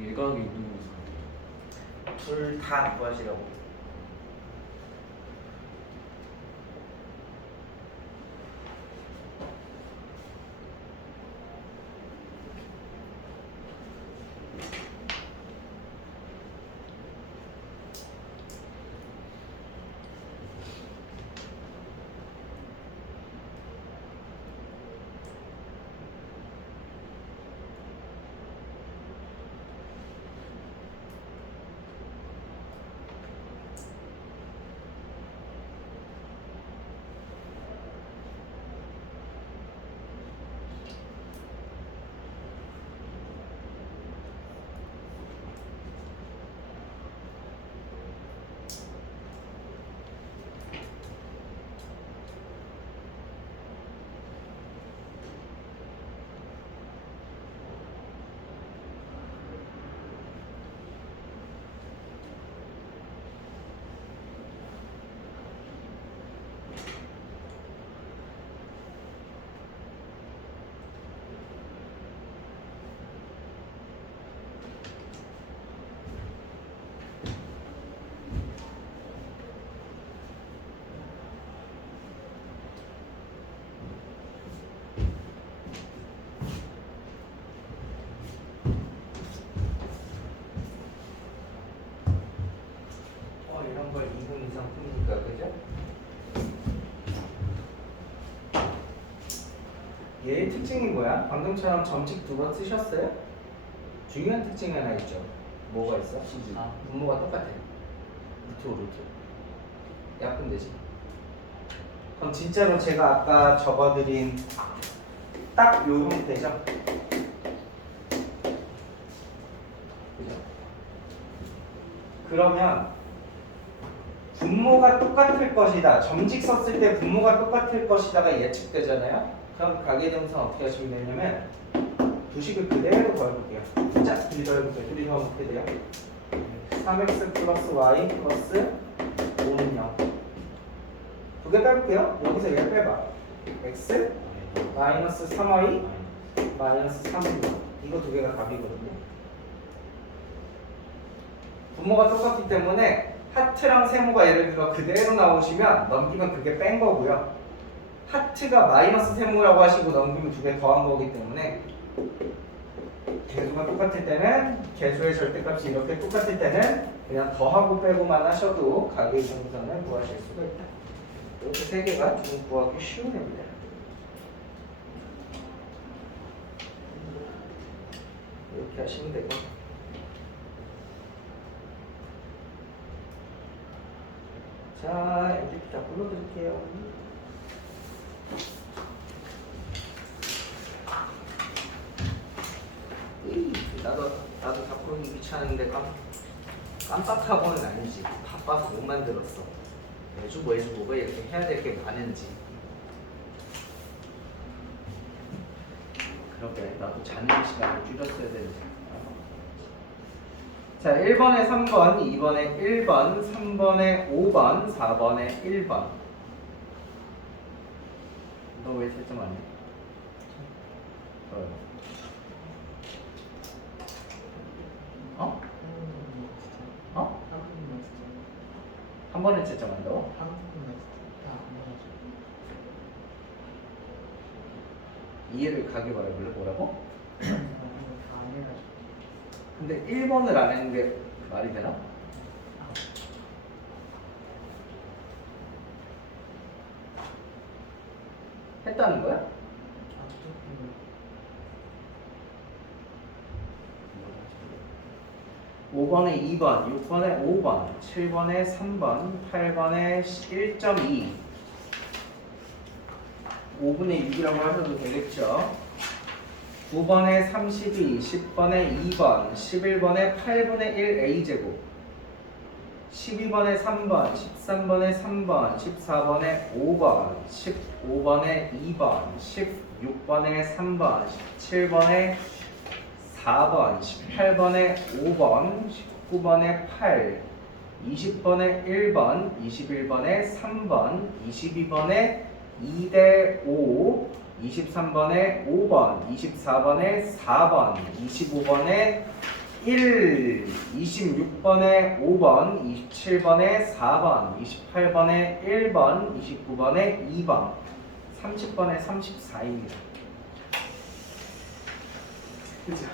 일각이 있는 거죠. 둘 다 구하시라고. 이런 걸 2분 이상 푸니까 그죠? 얘의 특징이 뭐야? 방금처럼 점칙 두 번 쓰셨어요? 중요한 특징이 하나 있죠. 뭐가 있어? 분모가 똑같아. 루트 루트. 약분 되지. 그럼 진짜로 제가 아까 적어드린 딱 요 형태죠? 그죠? 그러면 분모가 똑같을 것이다. 점직 썼을 때 분모가 똑같을 것이다가 예측되잖아요. 그럼 가계대명사 어떻게 하시면 되냐면 두식을 그대로 더해볼게요. 자, 둘이 더해볼게요. 둘이 더하면 어떻게 돼요? 3x 플러스 y 플러스 5는 0. 두 개 빼볼게요. 여기서 얘를 빼봐. x 마이너스 3y 마이너스 3은 0. 이거 두 개가 답이거든요. 분모가 똑같기 때문에 하트랑 세모가 예를 들어 그대로 나오시면 넘기면 그게 뺀 거고요. 하트가 마이너스 세모라고 하시고 넘기면 두 개 더한 거기 때문에 개수가 똑같을 때는 개수의 절대값이 이렇게 똑같을 때는 그냥 더하고 빼고만 하셔도 가계의 정선을 구하실 수가 있다. 이렇게 세 개가 좀 구하기 쉬운 애입니다. 이렇게 하시면 되고. 자, MGP 다 불러드릴게요. 나도 다 부르기 귀찮은데 깜빡하고는 아니지. 바빠서 못 만들었어. 매주 뭐가 이렇게 해야 될 게 많은지. 그러게 나도 자는 시간을 줄였어야 되는데. 자, 1번에 3번, 2번에 1번, 3번에 5번, 4번에 1번. 너 왜 채점 안 해? 어? 어? 한 번에 채점한다고? 이해를 가게 말해볼래? 뭐라고? 근데 1번을 안 했는데 말이 되나? 했다는 거야? 5번에 2번, 6번에 5번, 7번에 3번, 8번에 1.2 5분의 6이라고 하셔도 되겠죠. 9번에 32, 10번에 2번, 11번에 8분의 1 A제곱 12번에 3번, 13번에 3번, 14번에 5번, 15번에 2번, 16번에 3번, 17번에 4번, 18번에 5번, 19번에 8, 20번에 1번, 21번에 3번, 22번에 2대 5, 23번에 5번, 24번에 4번, 25번에 1, 26번에 5번, 27번에 4번, 28번에 1번, 29번에 2번, 30번에 34입니다. 그죠?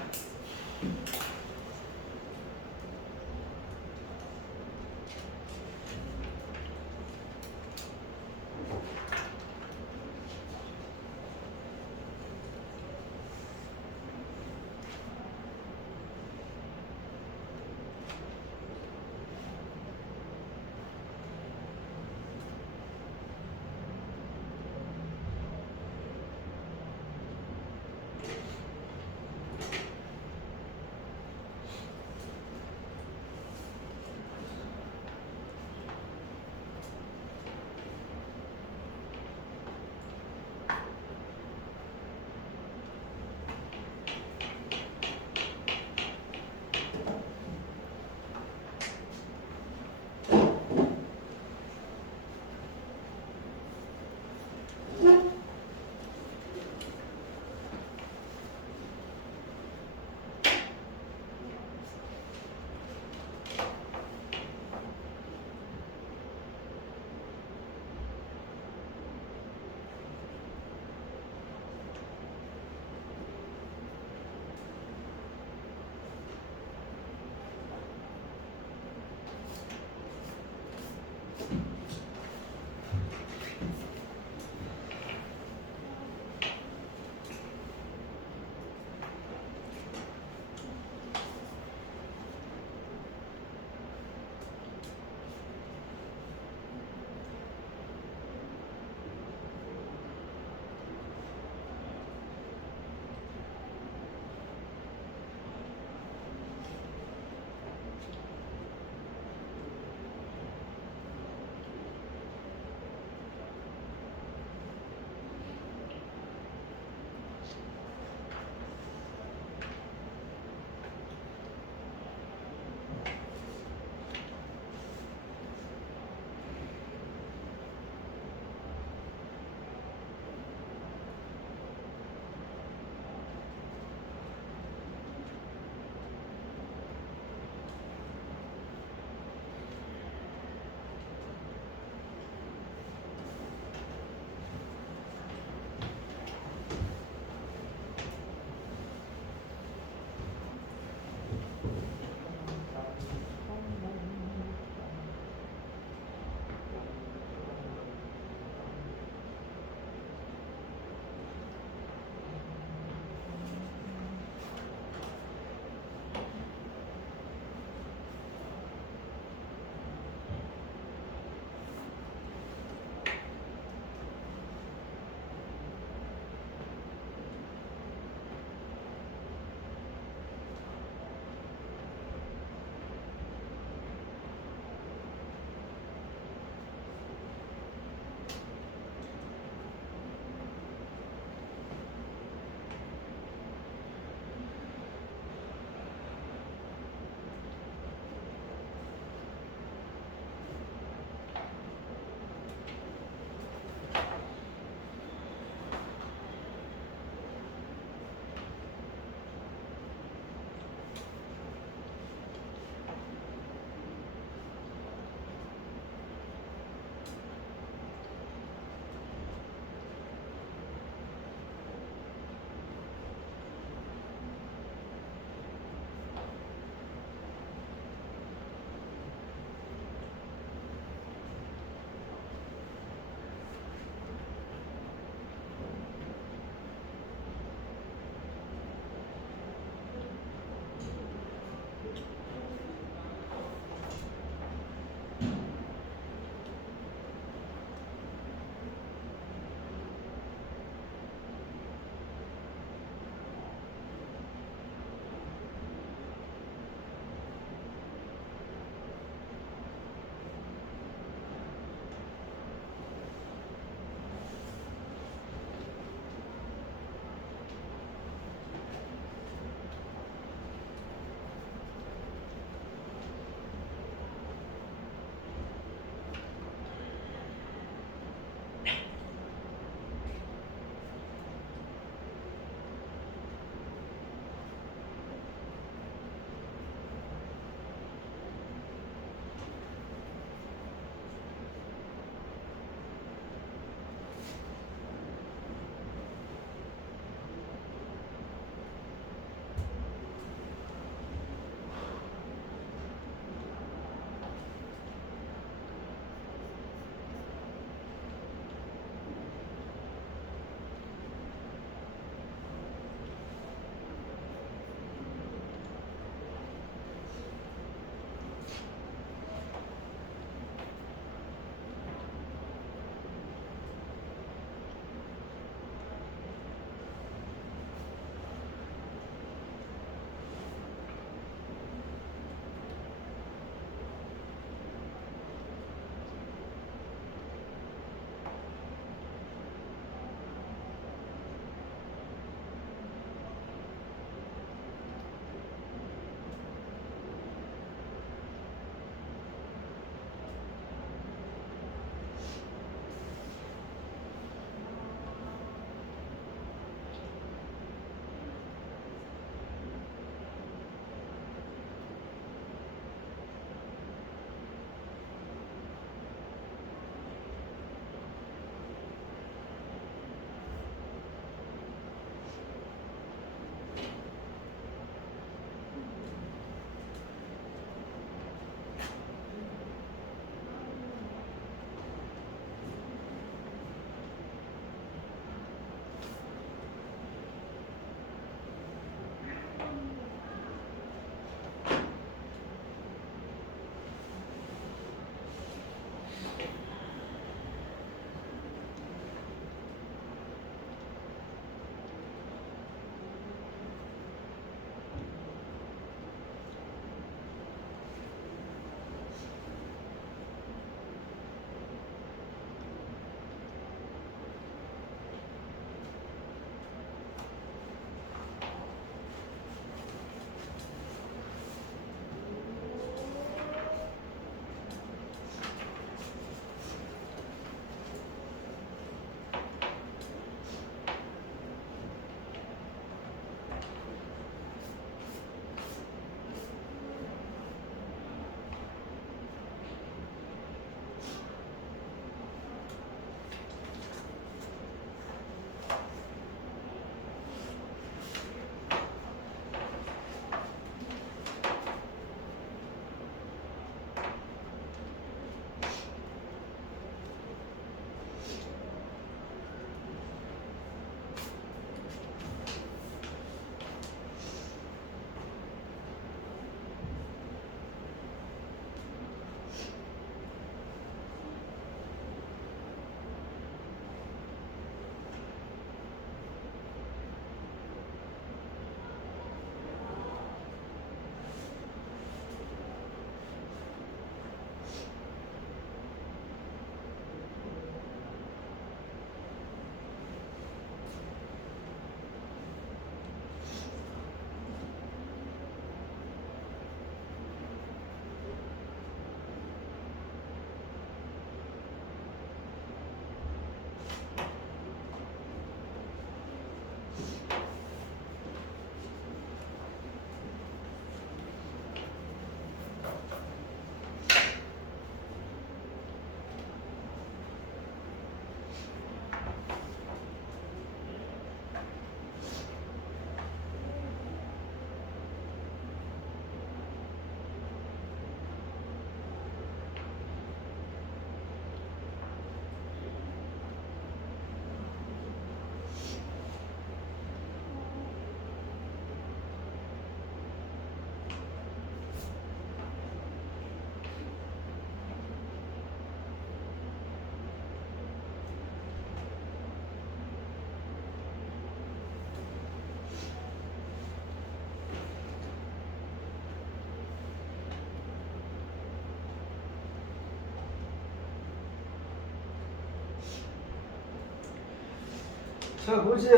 자 보자.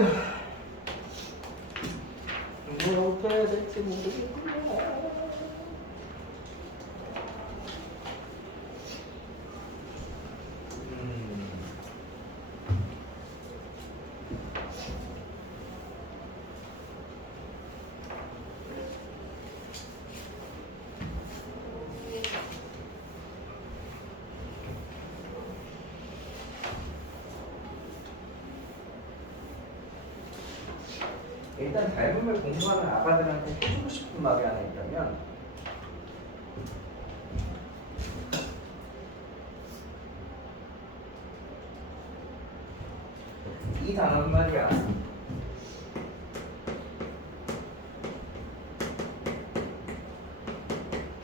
뭐부터 해야 될지 모르겠구나. 일단 닮음을 공부하는 아가들한테 해주고 싶은 말이 하나 있다면 이 단어는 말이야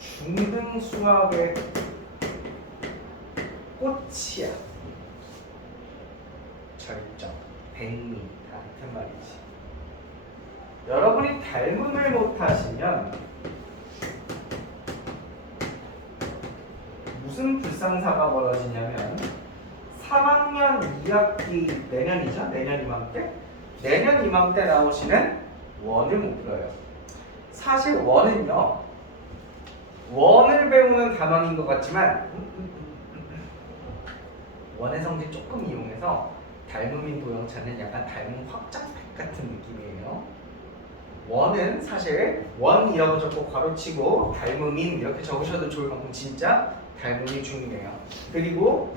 중등 수학의 꽃이야. 절정, 백미 같은 말이지. 여러분이 닮음을 못하시면 무슨 불상사가 벌어지냐면 3학년 2학기 내년이죠? 내년 이맘때? 내년 이맘때 나오시는 원을 못 풀어요. 사실 원은요 원을 배우는 단원인 것 같지만 원의 성질 조금 이용해서 닮음인 도형차는 약간 닮음 확장팩 같은 느낌이에요. 원은 사실 원이라고 적고 괄호치고 닮음인 이렇게 적으셔도 좋을 만큼 진짜 닮음이 중요해요. 그리고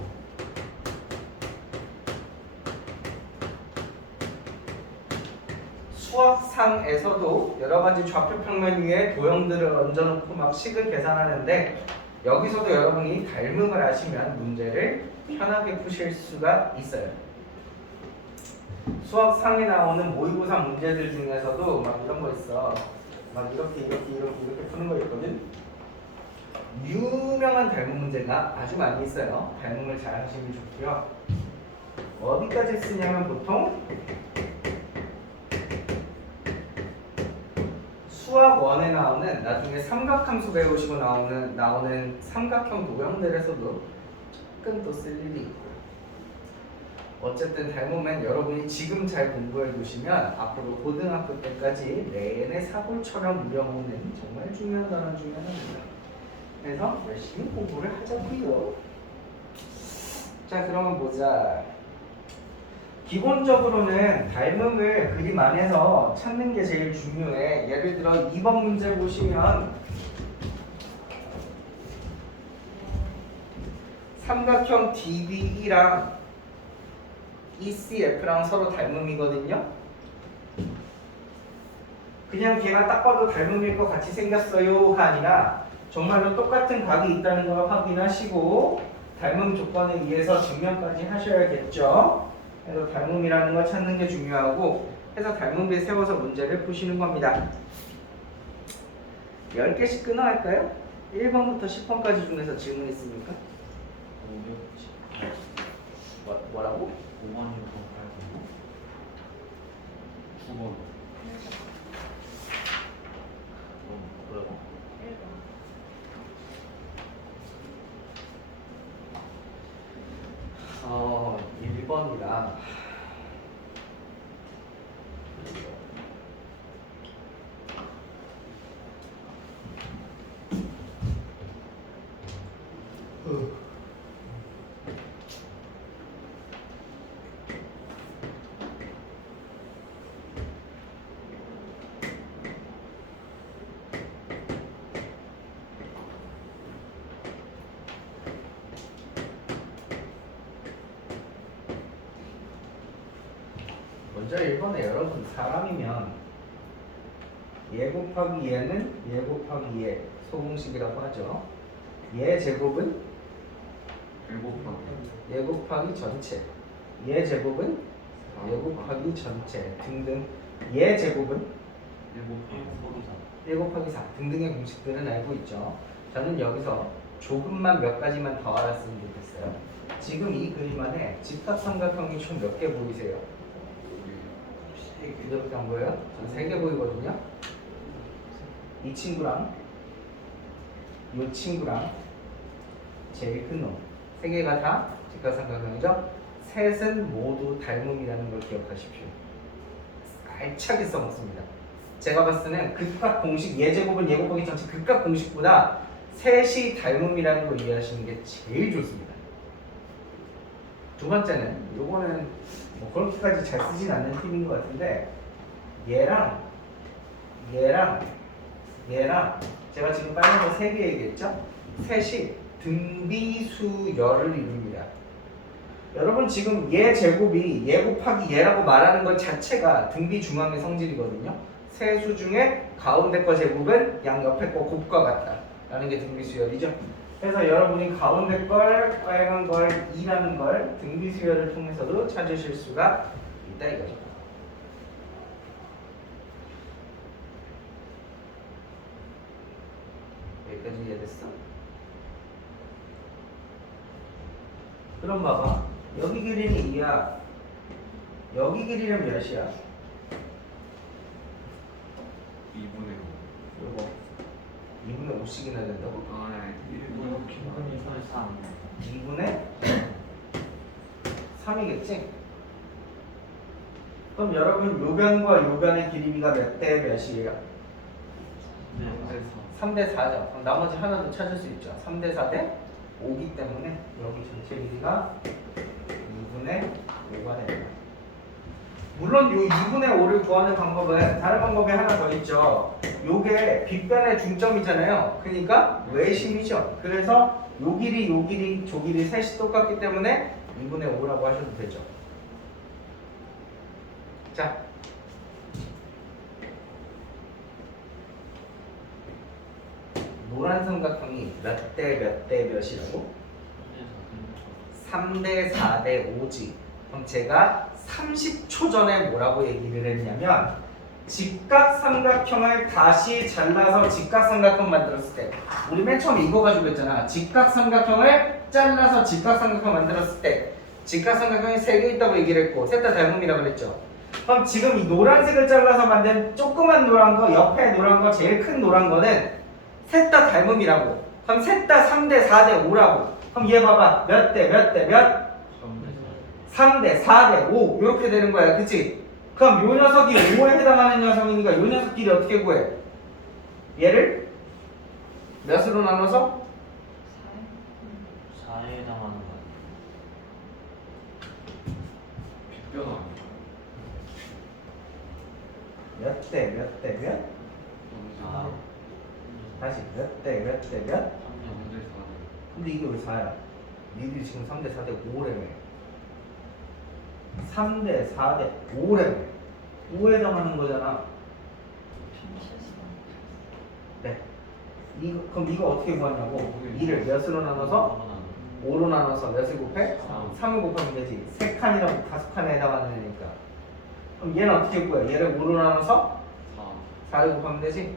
수학상에서도 여러 가지 좌표 평면 위에 도형들을 얹어놓고 막 식을 계산하는데 여기서도 여러분이 닮음을 아시면 문제를 편하게 푸실 수가 있어요. 수학상에 나오는 모의고사 문제들 중에서도 막 이런 거 있어. 막 이렇게 푸는 거 있거든. 유명한 닮음 문제가 아주 많이 있어요. 닮음을 잘 하시면 좋고요. 어디까지 쓰냐면 보통 수학 1에 나오는 나중에 삼각함수 배우시고 나오는 삼각형 도형들에서도 조금 또 쓸 일이 있고. 어쨌든 닮으면 여러분이 지금 잘 공부해 두시면 앞으로 고등학교 때까지 내내 사골처럼 우려먹는 정말 중요한 단어 중에 하나입니다. 그래서 열심히 공부를 하자고요. 자 그러면 보자. 기본적으로는 닮음을 그림 안에서 찾는 게 제일 중요해. 예를 들어 2번 문제 보시면 삼각형 DBE랑 ECF랑 서로 닮음이거든요. 그냥 걔가 딱 봐도 닮음일 것 같이 생겼어요가 아니라 정말로 똑같은 각이 있다는 걸 확인하시고 닮음 조건에 의해서 증명까지 하셔야겠죠. 그래서 닮음이라는 걸 찾는 게 중요하고 해서 닮음을 세워서 문제를 푸시는 겁니다. 10개씩 끊어갈까요? 1번부터 10번까지 중에서 질문 있습니까? 뭐라고? 5번, 6번, 8번. 9번. 뭐라고? 1번이랑 먼저 1번에 여러분 사람이면 얘 곱하기 얘는 얘 곱하기 얘 소공식이라고 하죠. 얘 제곱은 7번. 얘 곱하기 전체, 얘 제곱은 얘 곱하기 전체 등등. 얘 제곱은 7번. 1 곱하기 4 등등의 공식들은 알고 있죠. 저는 여기서 조금만 몇 가지만 더 알았으면 좋겠어요. 지금 이 그림 안에 직각삼각형이 총 몇 개 보이세요? 이렇게 안 보여요? 전 3개 보이거든요. 이 친구랑 이 친구랑 제일 큰 놈 3개가 다 직각삼각형이죠. 셋은 모두 닮음이라는 걸 기억하십시오. 알차게 써먹습니다. 제가 봤을 때는 극각 공식 예제곱은 예곱 곱하기 전체 극각 공식보다 셋이 닮음이라는 걸 이해하시는 게 제일 좋습니다. 두 번째는 요거는 뭐 그렇게까지 잘 쓰진 않는 팁인 것 같은데 얘랑 제가 지금 빨간 거 3개 얘기했죠? 셋이 등비수열을 이룹니다. 여러분 지금 얘 제곱이 얘 곱하기 얘라고 말하는 것 자체가 등비중앙의 성질이거든요. 세 수 중에 가운데 거 제곱은 양 옆에 거 곱과 같다 라는 게 등비수열이죠. 그래서 여러분이 가운데 걸 빨간 걸 2라는 걸 등비수열을 통해서도 찾으실 수가 있다 이거죠. 여기까지 이해됐어? 그럼 봐봐. 여기 길이는 2야. 여기 길이는 몇이야? 2분의 요거 2분의 5씩이나 된다고? 5. 아, 1분 기분이 설상. 2분의 3이겠지? 그럼 여러분 요 변과 요 변의 길이가 몇 대 몇이에요? 네. 3대 4죠. 그럼 나머지 하나도 찾을 수 있죠. 3대 4대 5기 때문에 여기 전체 길이가 2분의 5가 됩니다. 물론 요 2분의 5를 구하는 방법은 다른 방법이 하나 더 있죠. 요게 빗변의 중점이잖아요. 그러니까 외심이죠. 그래서 요 길이, 요 길이, 저 길이 셋이 똑같기 때문에 2분의 5라고 하셔도 되죠. 자, 노란 삼각형이 몇 대 몇 대 몇이라고? 3대 4대 5지. 그럼 제가 30초 전에 뭐라고 얘기를 했냐면 직각삼각형을 다시 잘라서 직각삼각형 만들었을 때 우리 맨 처음에 이거 가지고 했잖아. 직각삼각형을 잘라서 직각삼각형 만들었을 때 직각삼각형이 3개 있다고 얘기를 했고 셋 다 닮음이라고 그랬죠. 그럼 지금 이 노란색을 잘라서 만든 조그만 노란 거 옆에 노란 거 제일 큰 노란 거는 셋 다 닮음이라고. 그럼 셋 다 3대 4대 5라고. 그럼 얘 봐봐. 몇 대 몇 대 몇? 3대 4대 5 이렇게 되는 거야. 그치? 그럼 요 녀석이 5에 해당하는 녀석이니까 요 녀석끼리 어떻게 구해? 얘를 몇으로 나눠서? 4에 해당하는 거. 빗변 아니야? 몇 대 몇 대 몇? 아. 다시 몇 대 몇 대 몇? 3대 4. 근데 이게 왜 4야? 니들이 지금 3대 4대 5래며 3대 4대 5래며 5에 해당하는 거잖아. 네. 그럼 이거 어떻게 구하냐고? 2를 몇으로 나눠서? 5로 나눠서 몇을 곱해? 3을 곱하면 되지. 3칸이랑 5칸에 해당하는 애니까. 그럼 얘는 어떻게 구해? 얘를 5로 나눠서 4를 곱하면 되지.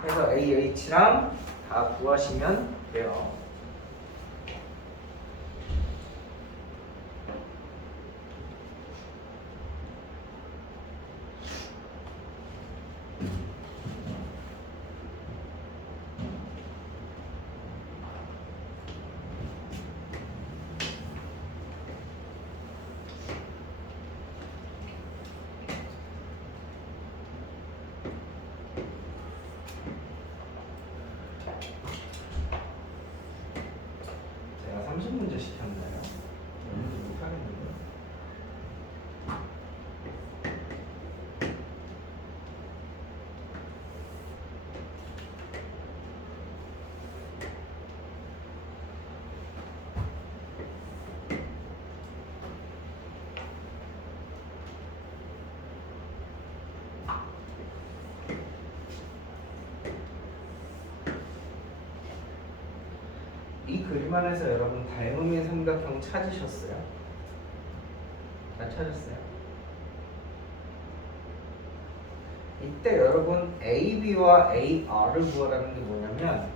그래서 AH랑 다 구하시면 돼요. 제가 30문제 시켰나요? 못하겠는데. 이 그림 안에서 여러분 닮음의 삼각형 찾으셨어요? 다 찾았어요? 이때 여러분 AB와 AR을 구하라는 게 뭐냐면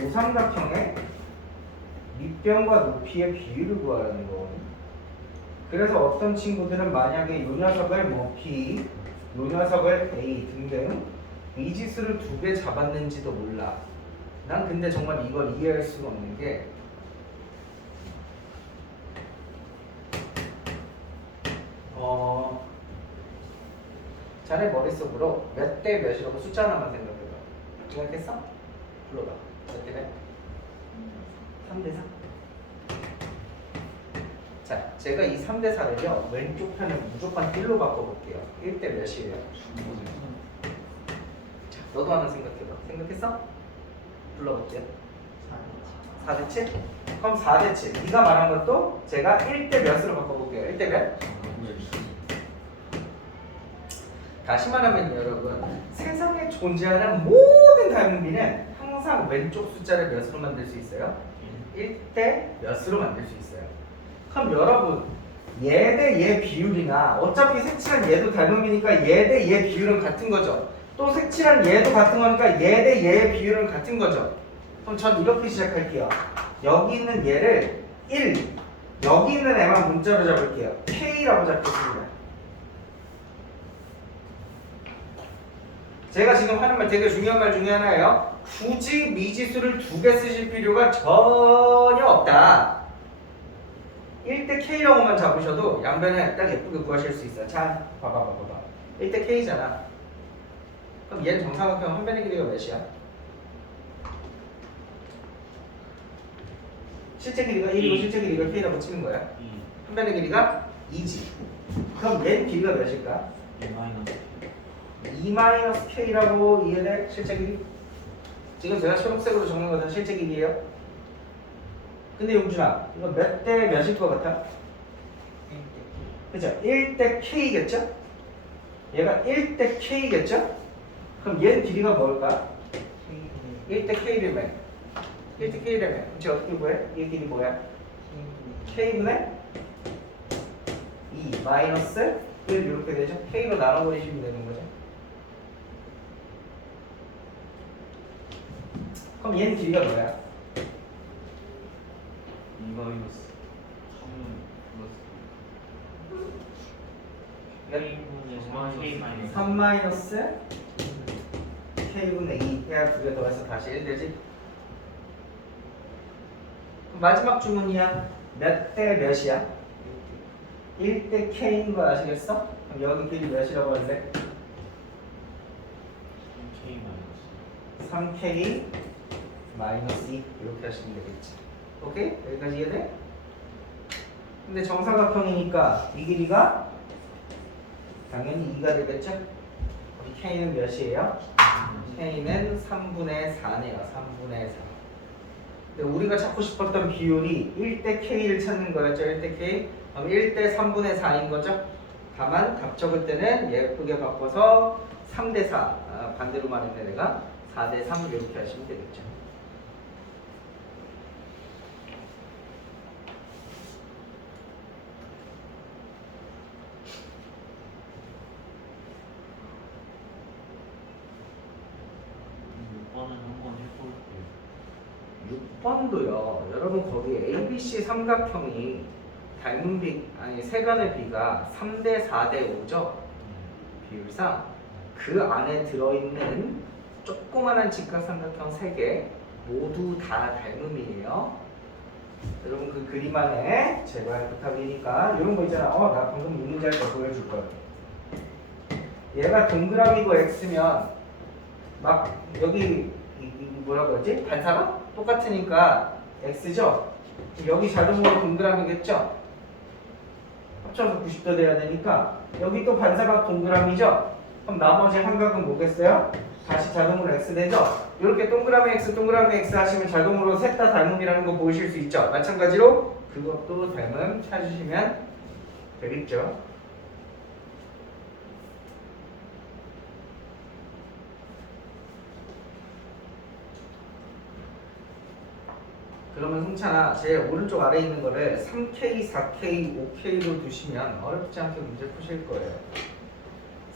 이 삼각형의 밑변과 높이의 비율을 구하라는 거거든요. 그래서 어떤 친구들은 만약에 이 녀석을 뭐 B, 이 녀석을 A 등등 이 지수를 2개 잡았는지도 몰라. 난 근데 정말 이걸 이해할 수가 없는 게 자네 머릿속으로 몇 대 몇이라고 숫자 하나만 생각해봐. 생각했어? 불러봐. 몇 대 몇? 3대 4. 자, 제가 이 3대 4를요 왼쪽 편을 무조건 1로 바꿔볼게요. 1대 몇이에요? 자, 너도 하나 생각해봐. 생각했어? 불러볼게요. 4대 7? 그럼 4대 7. 네가 말한 것도 제가 1대 몇으로 바꿔볼게요. 1대 몇? 다시 말하면 여러분, 세상에 존재하는 모든 닮은비는 항상 왼쪽 숫자를 몇으로 만들 수 있어요? 1대 몇으로 만들 수 있어요. 그럼 여러분, 얘 대 얘 비율이나 어차피 색칠한 얘도 닮은비니까 얘 대 얘 비율은 같은 거죠. 또 색칠한 얘도 같은 거니까 얘 대 얘 비율은 같은 거죠. 그럼 전 이렇게 시작할게요. 여기 있는 얘를 1, 여기 있는 애만 문자로 잡을게요. K라고 잡겠습니다. 제가 지금 하는 말 되게 중요한 말 중에 하나예요. 굳이 미지수를 2개 쓰실 필요가 전혀 없다. 1대 K라고만 잡으셔도 양변에 딱 예쁘게 구하실 수 있어요. 자, 봐봐. 1대 K잖아. 그럼 얘는 정사각형 한 변의 길이가 몇이야? 실제 길이가 1이고 실제 길이가 K라고 치는 거야. 한 변의 길이가 2지. 그럼 얘 길이가 몇일까? 2-K라고 이해돼? 실제 길이? 지금 제가 초록색으로 적는 거 다 실제 길이에요? 근데 용준아, 이거 몇 대 몇일 것 같아? 1대. 그죠? 1대 K겠죠? 얘가 1대 K겠죠? 그럼 얘 길이가 뭘까? 1대 K라며. 1대 K라며. 그치? 어떻게 구해? 얘 길이 뭐야? K분의 2 마이너스 1 이렇게 되죠? K로 나눠버리시면 되는 거죠. 그럼 얘는 길이가 뭐야? 2 마이너스 3 마이너스 K분의 2 해야 2개 더해서 다시 1 되지? 그럼 마지막 주문이야. 몇 대 몇이야? 1대 K인 거 아시겠어? 그럼 여기 길이 몇이라고 할래? 3K 마이너스 2 이렇게 하시면 되겠지. 오케이? 여기까지 이해돼? 근데 정사각형이니까 이 길이가 당연히 2가 되겠죠? 우리 K는 몇이에요? K는 3분의 4네요. 3분의 4. 근데 우리가 찾고 싶었던 비율이 1대 K를 찾는 거였죠. 1대 K. 그럼 1대 3분의 4인 거죠? 다만 답 적을 때는 예쁘게 바꿔서 3대 4 반대로 말했네 내가 4대 3 이렇게 하시면 되겠죠. 한번 해볼게요. 6번도요. 여러분 거기 ABC 삼각형이 닮은 비 아니 세변의 비가 3대 4대 5죠. 비율상 그 안에 들어있는 조그만한 직각삼각형 3개 모두 다 닮음이에요. 여러분 그 그림 안에 제발 부탁이니까 이런 거 있잖아. 나 방금 이 문제 할 때 보여줄 거야. 얘가 동그라미고 X면 막 여기 뭐라고 하지? 반사각? 똑같으니까 X죠? 여기 자동으로 동그라미겠죠? 합쳐서 90도 돼야 되니까 여기 또 반사각 동그라미죠? 그럼 나머지 한각은 뭐겠어요? 다시 자동으로 X 되죠? 이렇게 동그라미 X 하시면 자동으로 셋 다 닮음이라는 거 보실 수 있죠? 마찬가지로 그것도 닮음 찾으시면 되겠죠? 그러면 승찬아, 제 오른쪽 아래에 있는 거를 3K, 4K, 5K로 두시면 어렵지 않게 문제 푸실 거예요.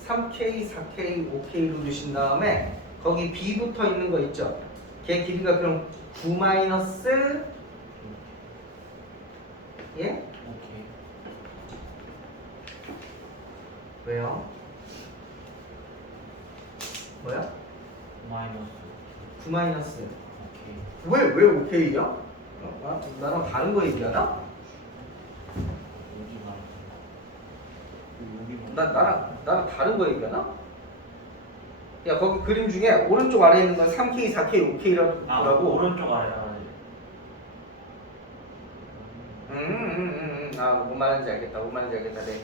3K, 4K, 5K로 두신 다음에 거기 B 붙어 있는 거 있죠? 걔 길이가 그럼 9 마이너스 예? 오케이. 왜요? 뭐야? 마이너스. 9 마이너스 오케이. 왜 5K야? 나랑 다른 거 얘기하나? 여기 나랑 다른 거 얘기하나? 야 거기 그림 중에 오른쪽 아래에 있는 건 3K, 4K, 5K라고. 오른쪽 아래. 뭔 말하는지 알겠다. 네.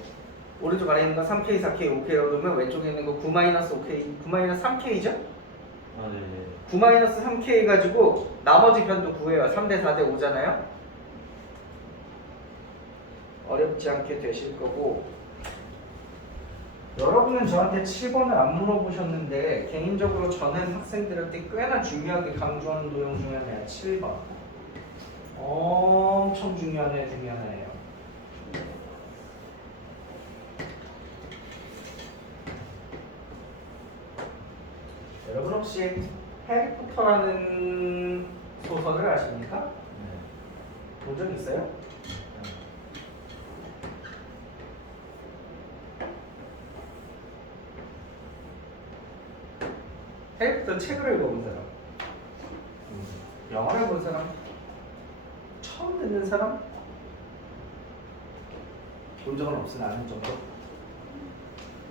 오른쪽 아래에 있는 건 3K, 4K, 5K라고 그러면 왼쪽에 있는 거 9-5K, 9-3K죠? 네네. 9-3K 가지고 나머지 편도 구해요. 3대 4대 5잖아요. 어렵지 않게 되실 거고. 여러분은 저한테 7번을 안 물어보셨는데 개인적으로 저는 학생들한테 꽤나 중요하게 강조하는 도형 중에 하나야. 7번. 엄청 중요한 애 중에 하나예요. 여러분 혹시 해리포터라는 소설을 아십니까? 본 적 있어요? 해리포터 책을 읽어본 사람? 영화를 본 사람? 처음 듣는 사람? 본 적은 없으나 아는 정도?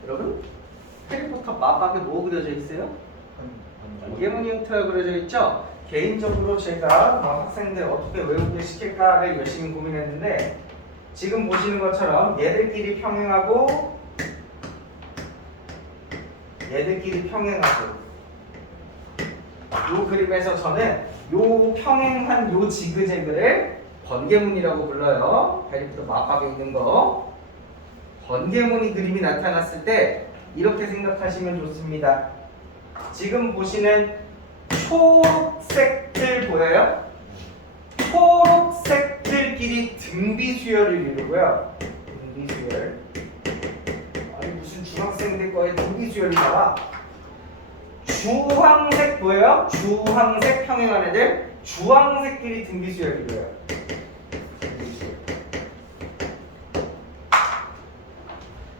여러분? 해리포터 마박에 뭐 그려져 있어요? 번개무늬 형태가 그려져 있죠? 개인적으로 제가 학생들 어떻게 외우게 시킬까를 열심히 고민했는데 지금 보시는 것처럼 얘들끼리 평행하고 요 그림에서 저는 요 평행한 요 지그재그를 번개무늬라고 불러요. 해리포터 마박에 있는 거. 번개무늬 그림이 나타났을 때 이렇게 생각하시면 좋습니다. 지금 보시는 초록색들 보여요? 초록색들끼리 등비수열을 이루고요. 등비수열. 아니 무슨 중학생들 거에 등비수열이 나와? 주황색 보여요? 주황색 평행한 애들 주황색끼리 등비수열을 이루어요.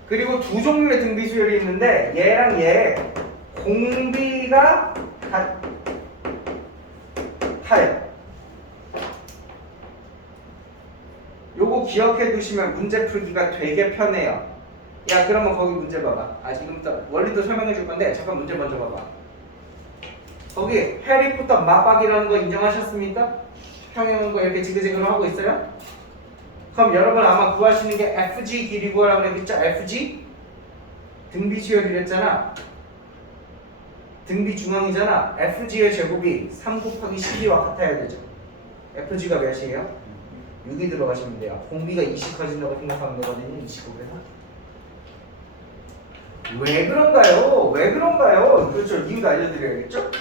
그리고 두 종류의 등비수열이 있는데 얘랑 얘 공비가 같아요. 요거 기억해 두시면 문제 풀기가 되게 편해요. 야 그러면 거기 문제 봐봐. 지금부터 원리도 설명해 줄 건데 잠깐 문제 먼저 봐봐. 거기 해리포터 맞박이라는 거 인정하셨습니까? 평행한 거 이렇게 지그재그로 하고 있어요? 그럼 여러분 아마 구하시는 게 FG 길이 구하라고 그랬겠죠? FG? 등비 수열이랬잖아. 등비 중앙이잖아. FG의 제곱이 3 곱하기 12와 같아야 되죠. FG가 몇이에요? 6이 들어가시면 돼요. 공비가 20 커진다고 생각하면 되거든요. 29에서. 왜 그런가요? 그렇죠. 이유도 알려드려야겠죠?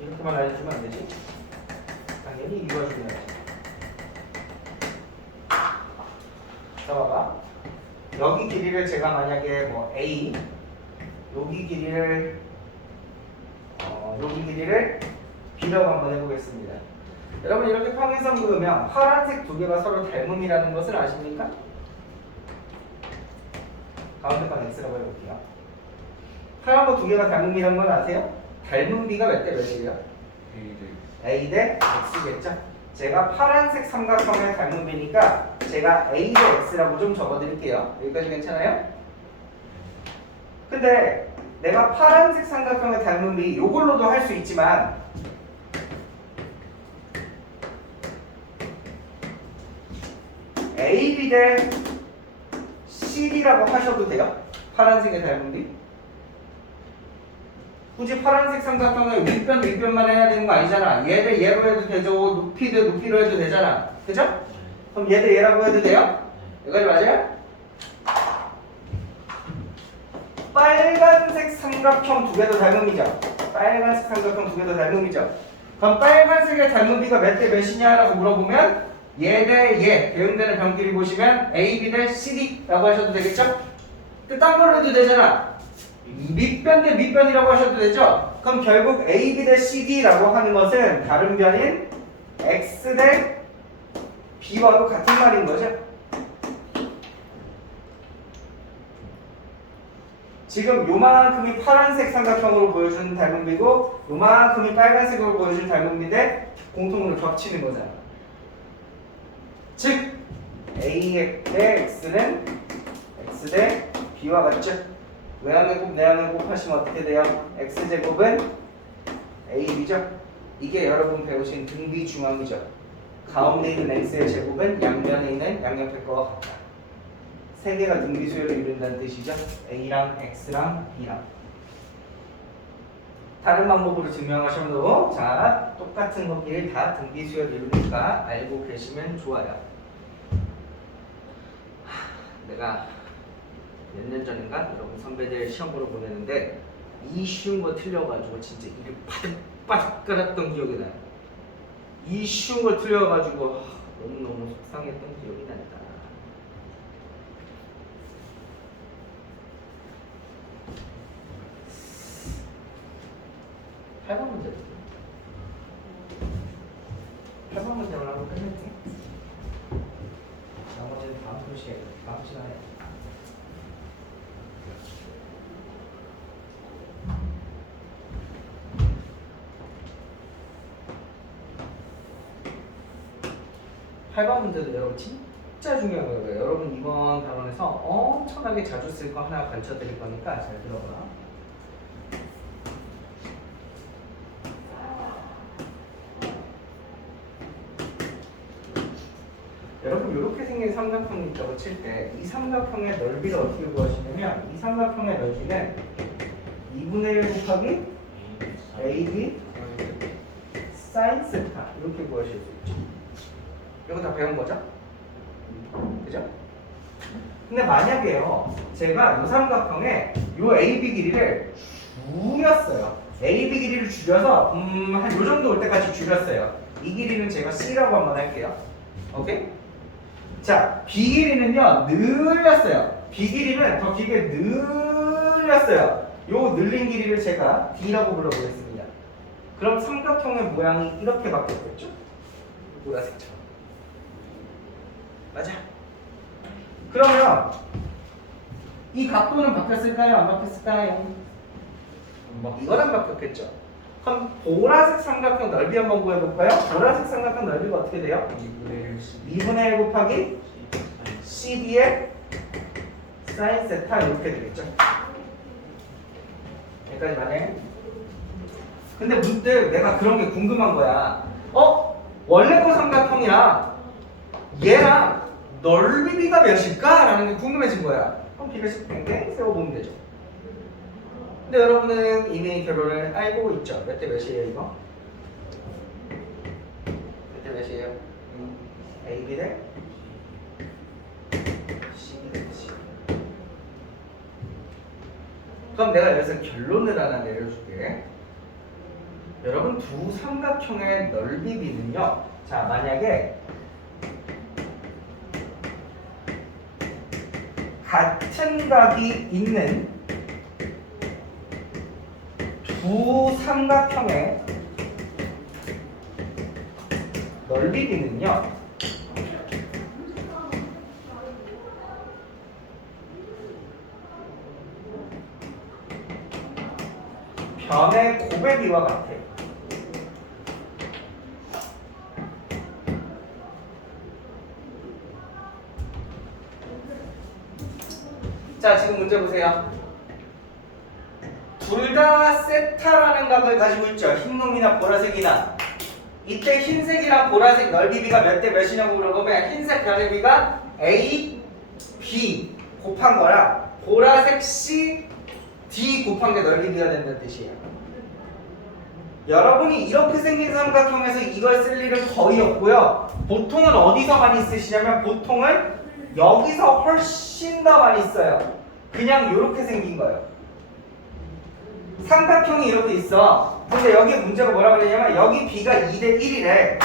이렇게만 알려주면 안 되지? 당연히 이유가 중요하지. 자 봐봐. 여기 길이를 제가 만약에 뭐 A 여기 길이를 B라고 한번 해보겠습니다. 여러분 이렇게 평행선 그으면 파란색 두 개가 서로 닮음이라는 것을 아십니까? 가운데 건 X라고 해볼게요. 파란 거 두 개가 닮음이라는 건 아세요? 닮은 B가 몇 대 몇이에요? A 대 X겠죠? 제가 파란색 삼각형의 닮은 B니까 제가 A 대 X라고 좀 적어드릴게요. 여기까지 괜찮아요? 근데 내가 파란색 삼각형의 닮은 B 요걸로도 할 수 있지만 AB 대 CD라고 하셔도 돼요? 파란색의 닮은 B? 굳이 파란색 삼각형을 윗변만 해야 되는 거 아니잖아. 얘 대 얘로 해도 되죠. 높이 대 높이로 해도 되잖아. 그죠? 그럼 얘 대 얘라고 해도 돼요? 여기까지 맞아요? 빨간색 삼각형 두 개도 닮음이죠. 그럼 빨간색의 닮은 B가 몇 대 몇이냐라고 물어보면 얘 대 얘 대응되는 변끼리 보시면 AB 대 CD라고 하셔도 되겠죠? 또 딴 걸로 해도 되잖아. 밑변 대 밑변이라고 하셔도 되죠? 그럼 결국 AB 대 CD라고 하는 것은 다른 변인 X 대 B와도 같은 말인 거죠? 지금 요만큼이 파란색 삼각형으로 보여주는 닮은 B고 요만큼이 빨간색으로 보여주는 닮은 B인데 공통으로 겹치는 거잖아. 즉 A 대 X는 x 대 b와 같죠? 외항의 곱 내항의 곱 하시면 어떻게 돼요? x제곱은 ab죠? 이게 여러분 배우신 등비 중앙이죠? 가운데 있는 x의 제곱은 양면에 있는 양옆의 거와 같다. 세 개가 등비 수열을 이룬다는 뜻이죠? a랑 x랑 b랑. 다른 방법으로 증명하셔도 자 똑같은 것끼리 다 등비 수열을 이루니까 알고 계시면 좋아요. 내가 몇 년 전인가 여러분 선배들 시험 보러 보내는데 이 쉬운 거 틀려가지고 진짜 이를 바득바득 깔았던 기억이 나요. 이 쉬운 걸 틀려가지고 너무너무 속상했던 기억이 난다. 팔번 문제. 8번 문제만 하고 끝낼게. 나머지는 다음 시간에. 팔번 문제도 여러분 진짜 중요한 거예요. 여러분 이번 단원에서 엄청나게 자주 쓸 거 하나 가르쳐 드릴 거니까 잘 들어봐. 여러분 이렇게 생긴 삼각형이 있다고 칠 때 이 삼각형의 넓이를 어떻게 구하시냐면 이 삼각형의 넓이는 2분의 1 곱하기 AB sin 세타 이렇게 구하실 수 있죠. 이거 다 배운 거죠? 그죠? 근데 만약에요 제가 이 삼각형에 이 AB 길이를 줄였어요. AB 길이를 줄여서 한 요 정도 올 때까지 줄였어요. 이 길이는 제가 C라고 한번 할게요. 오케이? 자, B 길이는요 늘렸어요. B 길이는 더 길게 늘렸어요. 요 늘린 길이를 제가 D라고 불러보겠습니다. 그럼 삼각형의 모양이 이렇게 바뀌었겠죠? 보라색처럼. 맞아. 그러면 이 각도는 바뀌었을까요? 안 바뀌었을까요? 이거랑 바뀌었겠죠. 그럼 보라색 삼각형 넓이 한번 구해볼까요? 보라색 삼각형 넓이가 어떻게 돼요? 2분의 1 곱하기 CD의 사인 세타 이렇게 되겠죠. 여기까지 맞네. 근데 문득 내가 그런 게 궁금한 거야. 원래 거 삼각형이랑 얘랑 넓이비가 몇일까? 라는 게 궁금해진 거야. 그럼 비례식 뱅뱅 세워보면 되죠. 근데 여러분은 이미 결론을 알고 있죠. 몇 대 몇이에요 이거? 몇 대 몇이에요? AB 대 CD 대 C. 그럼 내가 여기서 결론을 하나 내려줄게. 여러분 두 삼각형의 넓이비는요. 자 만약에 같은 각이 있는 두 삼각형의 넓이비는요 변의 곱의 비와 같아요. 자 지금 문제 보세요. 둘 다 세타라는 값을 가지고 있죠. 흰놈이나 보라색이나. 이때 흰색이랑 보라색 넓이비가 몇 대 몇이냐고 물어보면 흰색 변의 비가 A, B 곱한 거라 보라색 C, D 곱한 게 넓이비가 된다는 뜻이에요. 여러분이 이렇게 생긴 삼각형에서 이걸 쓸 일은 거의 없고요. 보통은 어디서 많이 쓰시냐면 보통은 여기서 훨씬 더 많이 써요. 그냥 이렇게 생긴 거예요. 삼각형이 이렇게 있어. 근데 여기 문제가 뭐라고 그러냐면 여기 B가 2대 1이래.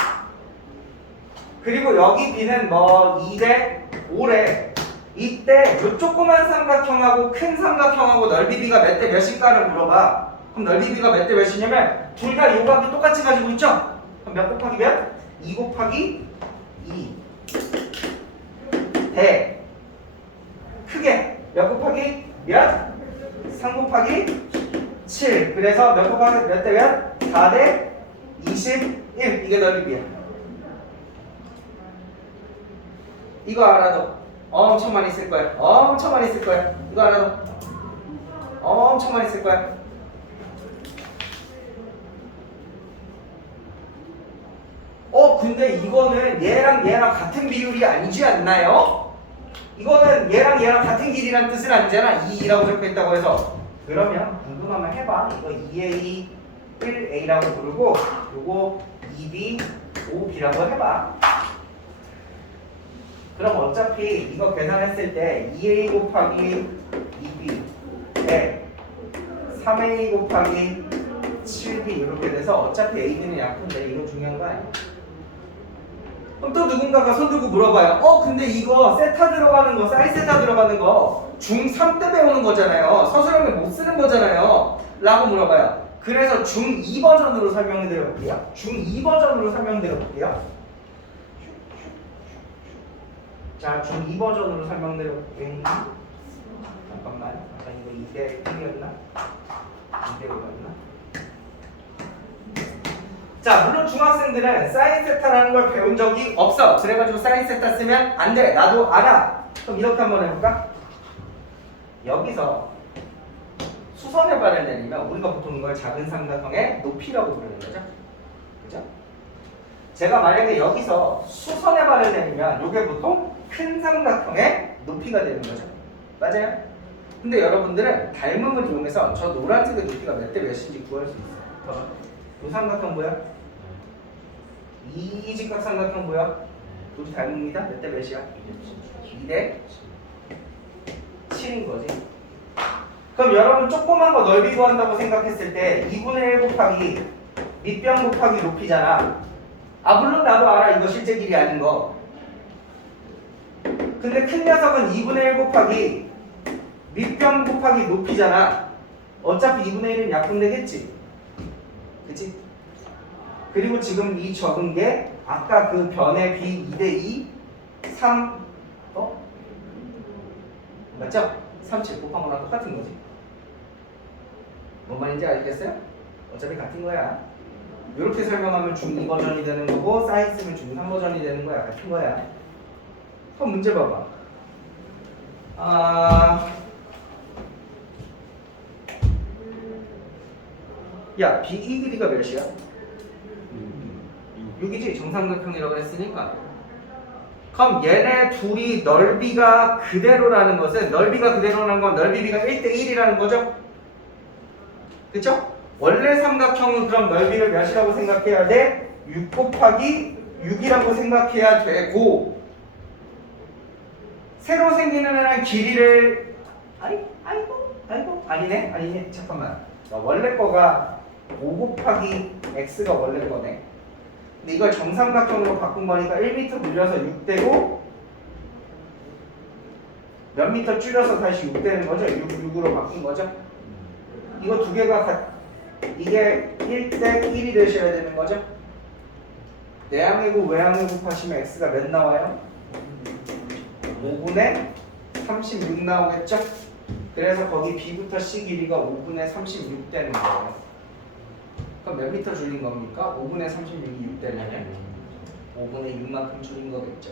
그리고 여기 B는 뭐 2대 5래. 이때 요 조그만 삼각형하고 큰 삼각형하고 넓이 B가 몇 대 몇일까를 물어봐. 그럼 넓이 B가 몇 대 몇이냐면 둘 다 요 값이 똑같이 가지고 있죠? 그럼 몇 곱하기 몇? 2 곱하기 2 대 크게 몇 곱하기 몇? 3 곱하기 7. 그래서 몇 곱하기 몇 대 몇? 4대 21. 이게 넓이비야. 이거 알아도 엄청 많이 쓸 거야. 엄청 많이 쓸 거야. 이거 알아둬. 엄청 많이 쓸 거야. 근데 이거는 얘랑 같은 비율이 아니지 않나요? 이거는 얘랑 같은 길이란 뜻은 아니잖아. 2라고 적혀있다고 해서. 그러면 궁금하면 해봐. 이거 2A, 1A라고 부르고 요거 2B, 5B라고 해봐. 그럼 어차피 이거 계산했을 때 2A 곱하기 2B에 3A 곱하기 7B 이렇게 돼서 어차피 AB는 약분데 이거 중요한 거 아니야? 그럼 또 누군가가 손 들고 물어봐요. 근데 이거 세타 들어가는 거, 사이 세타 들어가는 거 중3 때 배우는 거잖아요. 서술형에 못 쓰는 거잖아요. 라고 물어봐요. 그래서 중2 버전으로 설명드려 볼게요. 중2 버전으로 설명드려 볼게요. 자, 중2 버전으로 설명드려 볼게요. 잠깐만. 아까 이거 2대 1이었나? 2대 5였나? 자, 물론 중학생들은 사인 세타라는 걸 배운 적이 없어. 그래가지고 사인 세타 쓰면 안 돼. 나도 알아. 그럼 이렇게 한번 해볼까? 여기서 수선의 발을 내리면 우리가 보통 이걸 작은 삼각형의 높이라고 부르는 거죠. 그죠? 제가 만약에 여기서 수선의 발을 내리면 이게 보통 큰 삼각형의 높이가 되는 거죠. 맞아요? 근데 여러분들은 닮음을 이용해서 저 노란색의 높이가 몇 대 몇인지 구할 수 있어요. 이 삼각형 뭐야? 이 직각 삼각형 뭐야? 둘이 닮습니다. 몇 대 몇이야? 2대 7인 거지. 그럼 여러분 조그만 거 넓이 구한다고 생각했을 때 2분의 1 곱하기 밑변 곱하기 높이잖아. 물론 나도 알아. 이거 실제 길이 아닌 거. 근데 큰 녀석은 2분의 1 곱하기 밑변 곱하기 높이잖아. 어차피 2분의 1은 약분되겠지. 그치? 그리고 지금 이 적은 게 아까 그 변의 b 2대2 3 맞죠? 37 곱한 거랑 똑같은 거지. 뭔 말인지 알겠어요? 어차피 같은 거야. 이렇게 설명하면 중2 버전이 되는 거고 사인 쓰면 중3 버전이 되는 거야. 같은 거야. 그럼 문제 봐봐. 야, B2 길이가 몇이야? 6이지? 정삼각형이라고 했으니까. 그럼 얘네 둘이 넓이가 그대로라는 것은 넓이가 그대로라는 건 넓이 B가 1대1이라는 거죠? 그쵸? 원래 삼각형은 그럼 넓이를 몇이라고 생각해야 돼? 6 곱하기 6이라고 생각해야 되고 새로 생기는 애는 길이를 아이고 아니네 잠깐만. 원래 거가 5 곱하기 x가 원래 거네. 근데 이걸 정삼각형으로 바꾼 거니까 1m 늘려서 6되고 몇 미터 줄여서 다시 6 되는 거죠? 6으로 바꾼 거죠? 이거 두 개가 이게 1대 1이 되셔야 되는 거죠? 내항이고 외항을 곱하시면 x가 몇 나와요? 5분의 36 나오겠죠? 그래서 거기 b부터 c 길이가 5분의 36 되는 거예요. 그럼 몇 미터 줄인 겁니까? 5분의 36이 6 되면 5분의 6만큼 줄인 거겠죠.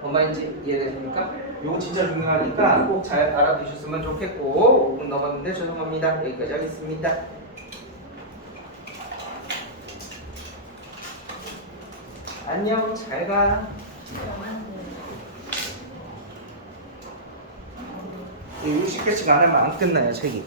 뭔 말인지 이해되십니까? 이거 진짜 중요하니까 꼭 잘 알아두셨으면 좋겠고 5분 넘었는데 죄송합니다. 여기까지 하겠습니다. 안녕, 잘 가. 60개씩 안 하면 안 끝나요, 책이.